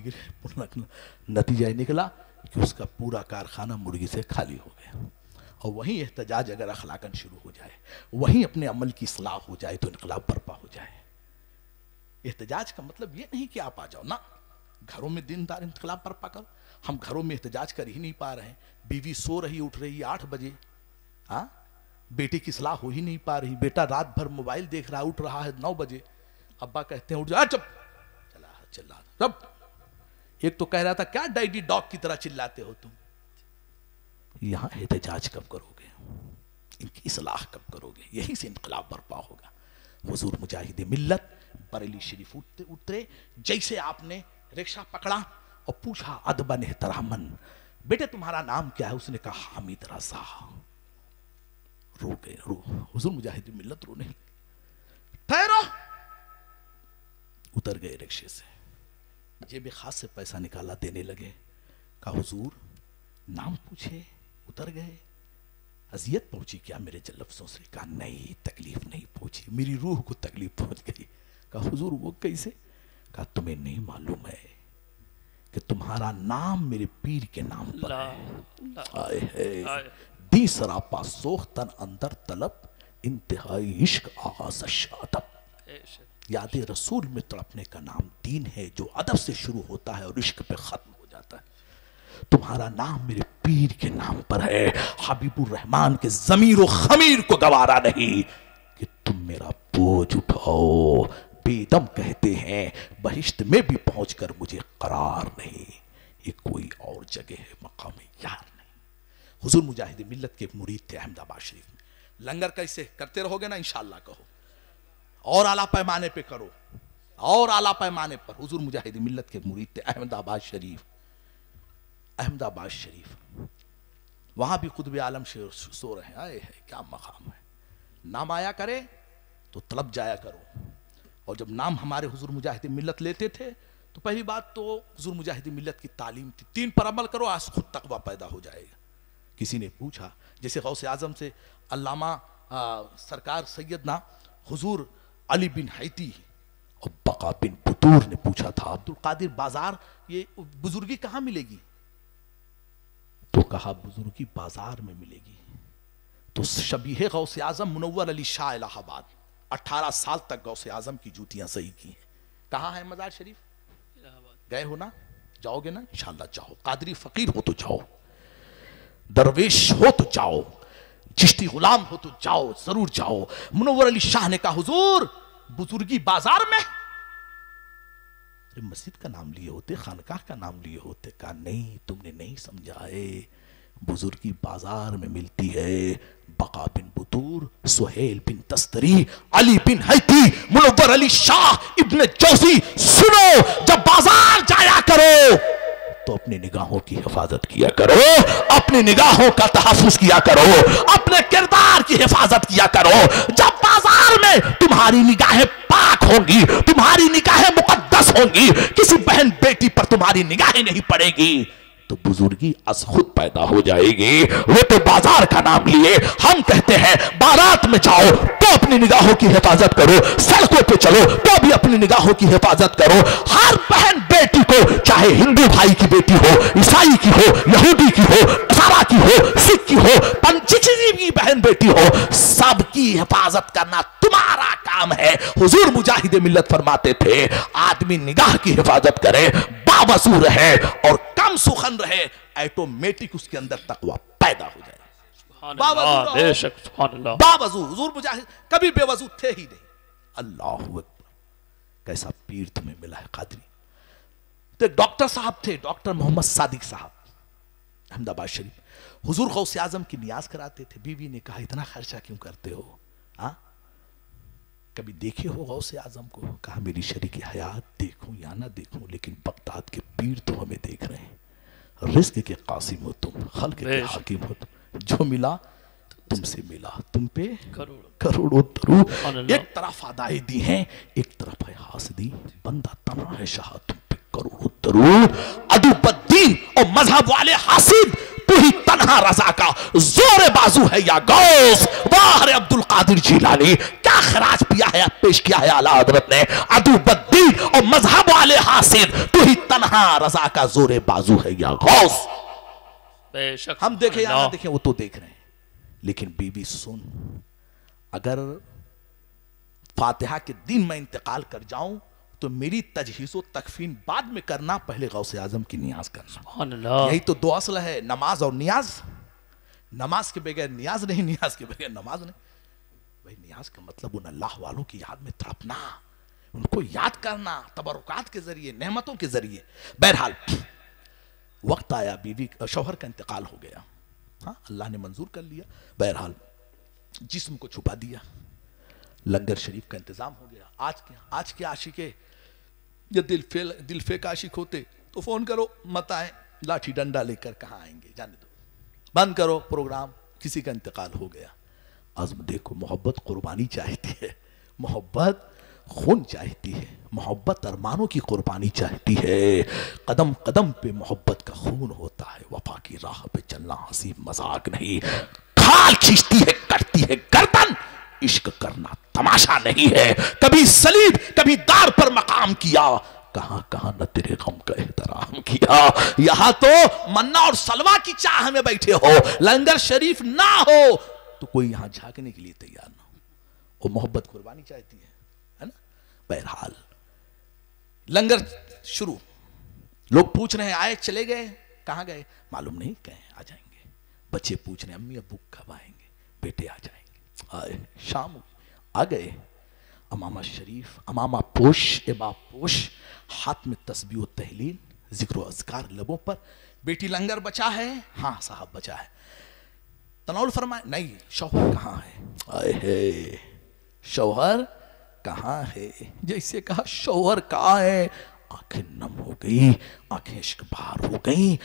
नतीजा निकला कि उसका पूरा कारखाना मुर्गी से खाली हो गया। और वहीं एहतजाज अगर अखलाकन शुरू हो जाए, वहीं अपने अमल की इस्लाह हो जाए, तो इनकलाब बर्पा हो जाए। एहतजाज का मतलब ये नहीं कि आप आ जाओ ना, घरों में दिनदार इनकलाब बर्पा करो। हम घरों में एहतजाज कर ही नहीं पा रहे हैं। बीवी सो रही, उठ रही 8 बजे, हाँ, बेटे की सलाह हो ही नहीं पा रही। बेटा रात भर मोबाइल देख रहा है, उठ रहा है 9 बजे। अब्बा कहते हैं उठ जा, चुप, चला चुप। एक तो कह रहा था क्या डैडी डॉग की तरह चिल्लाते हो तुम। यहां एहतजाज कब करोगे? इनकी इस्लाह कब करोगे? यहीं से इनकलाब बर्पा होगा। हुजूर मुजाहिद मिल्लत बरेली शरीफ उतरे, जैसे आपने रिक्शा पकड़ा और पूछा अदबन एहतरामन, बेटे तुम्हारा नाम क्या है? उसने कहा हामिद रजा। रो गए, हुजूर मुजाहिद मिल्लत रोने लगे। ठहरो, उतर गए रिक्शे से, जेब खास से पैसा निकाला, देने लगे। कहा हुजूर नाम पूछे, उतर गए। अजियत पहुंची क्या मेरे लफ्जों से? कहा नहीं, तकलीफ नहीं पहुंची, मेरी रूह को तकलीफ पहुंच गई। कहा हुजूर वो कैसे? कहा तुम्हें नहीं मालूम है कि तुम्हारा नाम मेरे पीर के नाम पर है। दी सरापा सोख तन अंदर तलब, इंतहाई इश्क आगाज़ शादब। याद रसूल में तड़पने का नाम दीन है, जो अदब से शुरू होता है और इश्क पे खत्म हो जाता है। तुम्हारा नाम मेरे पीर के नाम पर है। हबीबुर रहमान के ज़मीर व खमीर को गवारा नहीं कि तुम मेरा बोझ उठाओ। बेदम कहते हैं बहिश्त में भी पहुंचकर मुझे करार नहीं, ये कोई और जगह है मकाम यार नहीं। हुजूर मुजाहिद मिल्लत के मुरीद थे अहमदाबाद शरीफ में। लंगर कैसे करते रहोगे ना इंशाअल्लाह, कहो और आला पैमाने पे करो, और आला पैमाने पर। हुजूर मुजाहिद मिल्लत के मुरीद थे अहमदाबाद शरीफ। अहमदाबाद शरीफ, वहां भी खुतबे आलम सो रहे हैं। आए है क्या मकाम है। नाम आया करे तो तलब जाया करो। और जब नाम हमारे हुजूर मुजाहिद मिल्लत लेते थे, तो पहली बात तो हुजूर मुजाहिद मिल्लत की तालीम थी, 3 पर अमल करो, आज खुद तकवा पैदा हो जाएगा। किसी ने पूछा, जैसे गौसे आजम से अल्लामा सरकार सैयदना हुजूर अली बिन हैती और बका बिन बुतूर ने पूछा था, अब्दुल कादिर बाजार ये बुजुर्गी कहां मिलेगी? तो कहा बुजुर्गी बाजार में मिलेगी। तो शबीह गौसे आजम मुनव्वर अली शाह इलाहाबाद 18 साल तक गौसे आजम की जूतियां सही की। कहाँ है मजार शरीफ? गए हो ना, जाओगे ना इंशाअल्लाह, जाओ। कादरी फकीर हो तो जाओ, दरवेश हो तो जाओ, चिश्ती गुलाम हो तो जाओ, जरूर जाओ। मुनव्वर अली शाह ने कहा हुजूर बुजुर्गी बाजार में? अरे मस्जिद का नाम लिए होते, खानकाह का नाम लिए होते। कहा नहीं, तुमने नहीं समझा है, बुजुर्गी बाजार में मिलती है। बका बिन मंतूर, सुहेल बिन तस्तरी, अली बिन हैती, मुनव्वर अली शाह, इब्ने जौजी, सुनो जब बाजार जाया करो तो अपनी निगाहों की हिफाजत किया करो, अपनी निगाहों का तहफ्फुज़ किया करो, अपने किरदार की हिफाजत किया करो। जब बाजार में तुम्हारी निगाहें पाक होंगी, तुम्हारी निगाहें मुकद्दस होंगी, किसी बहन बेटी पर तुम्हारी निगाहें नहीं पड़ेगी तो बुजुर्गी अस खुद पैदा हो जाएगी। वो तो बाजार का नाम लिए हम कहते हैं बारात में जाओ तो अपनी निगाहों की हिफाजत करो, सड़कों पे चलो तो भी अपनी निगाहों की हिफाजत करो। हर बहन बेटी को, चाहे हिंदू भाई की बेटी हो, ईसाई की हो, यहूदी की हो, सारा की हो, सिख की हो, पंचिची की बहन बेटी हो, सबकी हिफाजत करना तुम्हारा काम है। हुजूर मुजाहिद मिल्लत फरमाते थे आदमी निगाह की हिफाजत करे, बावजू रहे और कम सुखन रहे, ऑटोमेटिक उसके अंदर तकवा पैदा हो जाए। बावजू हुजूर मुजाहिद कभी बेवजू थे ही नहीं। अल्लाह अकबर, कैसा पीर तुम्हें मिला है कादरी। तो एक डॉक्टर साहब थे, डॉक्टर मोहम्मद सादिक साहब, अहमदाबाद शरीफ। हुजूर गौसे आजम की नियाज कराते थे। बीवी ने कहा इतना खर्चा क्यों करते हो, हाँ कभी देखे हो गौसे आजम को? कहा मेरी शरीक हयात देखूं या ना देखूं, लेकिन बगदाद के पीर तो हमें देख रहे हैं। रिस्क के कासिम हो तुम, खल्क के हाकिम हो तुम, जो मिला तुमसे मिला, तुम पे करोड़ों दरूद। एक तरफ अदाए दी हैं, एक तरफ है हासदी, बंदा तना है शाह तुम पे करोड़ों दरूद। अदुबद्दीन और मजहब वाले हासिद, तू ही तन्हा रजा का जोर बाजू है या गौस। वाह रे अब्दुल कादिर जिलानी, क्या खराज पिया है, पेश किया है आला हजरत ने। अदुबद्दीन और मजहब वाले हासिद, तू ही तन्हा रजा का जोर बाजू है या गौस। हम देखे या ना देखे वो तो देख रहे हैं, लेकिन बीबी सुन, अगर फातिहा के दिन मैं इंतकाल कर जाऊं तो मेरी तजहीज़ो तकफीन बाद में करना, पहले गौसे आजम की नियाज करना। यही तो दो असल है, नमाज और नियाज। नमाज के बगैर नियाज नहीं, नियाज के बगैर नमाज नहीं। भाई नियाज का मतलब उन अल्लाह वालों की याद में तड़पना, उनको याद करना तबरुकात के जरिए, नेमतों के जरिए। बहरहाल वक्त आया, बीवी शौहर का इंतकाल हो गया, हाँ अल्लाह ने मंजूर कर लिया। बहरहाल जिस्म को छुपा दिया, लंगर शरीफ का इंतजाम हो गया। आज के आशिके या दिल फेक आशिक होते तो फोन करो मत आए, लाठी डंडा लेकर कहाँ आएंगे, जाने दो, बंद करो प्रोग्राम। किसी का इंतकाल हो गया। आज़म देखो, मोहब्बत कुर्बानी चाहती है, मोहब्बत खून चाहती है, मोहब्बत अरमानों की कुर्बानी चाहती है। कदम कदम पे मोहब्बत का खून होता है, वफा की राह पे चलना हंसी मजाक नहीं। खाल खींचती है, कटती है गर्दन, इश्क करना तमाशा नहीं है। कभी सलीब कभी दार पर मकाम किया, कहां कहां न तेरे गम का एहतराम किया। यहां तो मन्ना और सलवा की चाह में बैठे हो, लंगर शरीफ ना हो तो कोई यहां झांकने के लिए तैयार ना हो। वो मोहब्बत कुर्बानी चाहती है ना। बहरहाल लंगर शुरू, लोग पूछ रहे हैं आए चले गए, कहां गए मालूम नहीं, कहे आ जाएंगे। बच्चे पूछ रहे अम्मी अब्बू कब आएंगे, बेटे आ जाएंगे। आए शाम आ गए। अमामा शरीफ, अमामा पोश, एबा पोश, हाथ में तस्बीह व तहलील, जिक्र व अज़कार लबों पर। बेटी लंगर बचा है, हाँ साहब बचा है। तनौल फरमाए नहीं, शौहर कहाँ है? आए है शौहर कहाँ है? जैसे कहा शौहर कहाँ है, आंखें नम हो गई, आंखें इश्क बार हो गई,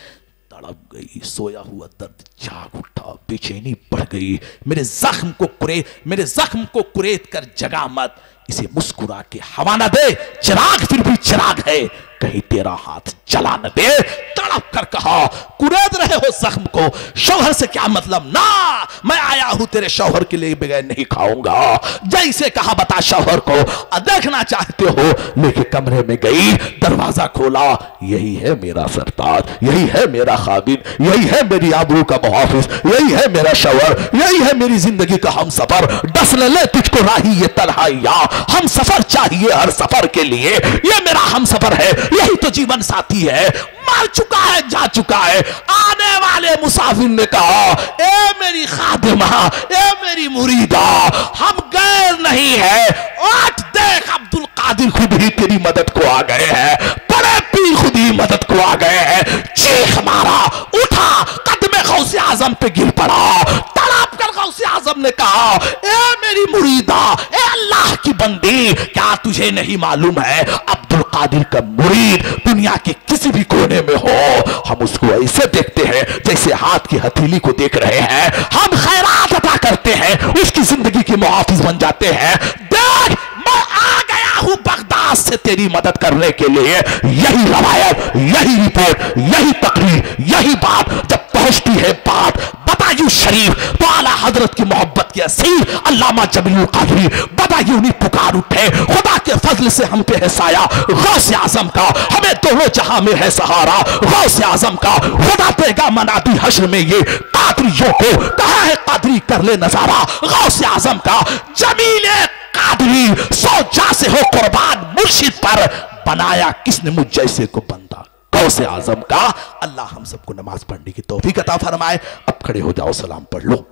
तड़प गई। सोया हुआ दर्द जाग उठा, बेचैनी बढ़ गई। मेरे जख्म को कुरेद कर जगा मत, इसे मुस्कुरा के हवा न दे, चिराग फिर भी चिराग है, कहीं तेरा हाथ जला न दे। तड़प कर कहा कुरेद रहे हो जख्म को, शौहर से क्या मतलब? ना, मैं आया हूं तेरे शौहर के लिए बगैर नहीं खाऊंगा। जैसे कहा बता शौहर को, देखना चाहते हो? लेके कमरे में गई, दरवाजा खोला, यही है मेरा सरताज, यही है मेरा खाबिद, यही है मेरी आबरू का मुहाफिज, यही है मेरा शौहर, यही है मेरी जिंदगी का हम सफर। डस ले तुझको राही ये तन्हाइया, हम सफर चाहिए हर सफर के लिए, ये मेरा हम सफर है, यही तो जीवन साथी है। मर चुका है, जा चुका है। आने वाले मुसाफिर ने कहा ए मेरी खादिमा, ए मेरी मुरीदा, हम गैर नहीं है। आज देख अब्दुल कादिर खुद ही तेरी मदद को आ गए हैं, बड़े पीर खुद ही मदद को आ गए हैं। चीख मारा, उठा, कदमे गौसे आजम पे गिर पड़ा, तड़प कर गौसे आजम आजम ने कहा, ए मेरी मुरीदा, ए अल्लाह की बंदी, क्या तुझे नहीं मालूम है अब्दुल कादिर का मुरीद दुनिया के किसी भी कोने में हो, हम उसको ऐसे देखते हैं जैसे हाथ की हथेली को देख रहे हैं, हम खैरात अता करते हैं, उसकी जिंदगी के मुहाफिज बन जाते हैं। देख, मैं आ गया हूं बगदाद से तेरी मदद करने के लिए। यही रवायत, यही रिपोर्ट, यही तकरीर, यही बात जब पहुंचती है बात बदायूं शरीफ, तो आला हजरत की मोहब्बत के असीर अल्लामा जमील कादरी बदायूं नहीं पुकार उठे, खुदा के फजल से हम पे है साया गौसे आजम का, हमें दोनों जहां में है सहारा गौसे आजम का। खुदा देगा मनादी हश्र में ये कादरियों को, कहा है कादरी कर ले नजारा गौसे आजम का। जमील कादरी सौ जा से हो कुर्बान मुर्शिद पर, बनाया किसने मुझ जैसे को बंदा गौसे आजम का। अल्लाह हम सबको नमाज पढ़ने की तौफीक अता फरमाए। अब खड़े हो जाओ, सलाम पढ़ लो।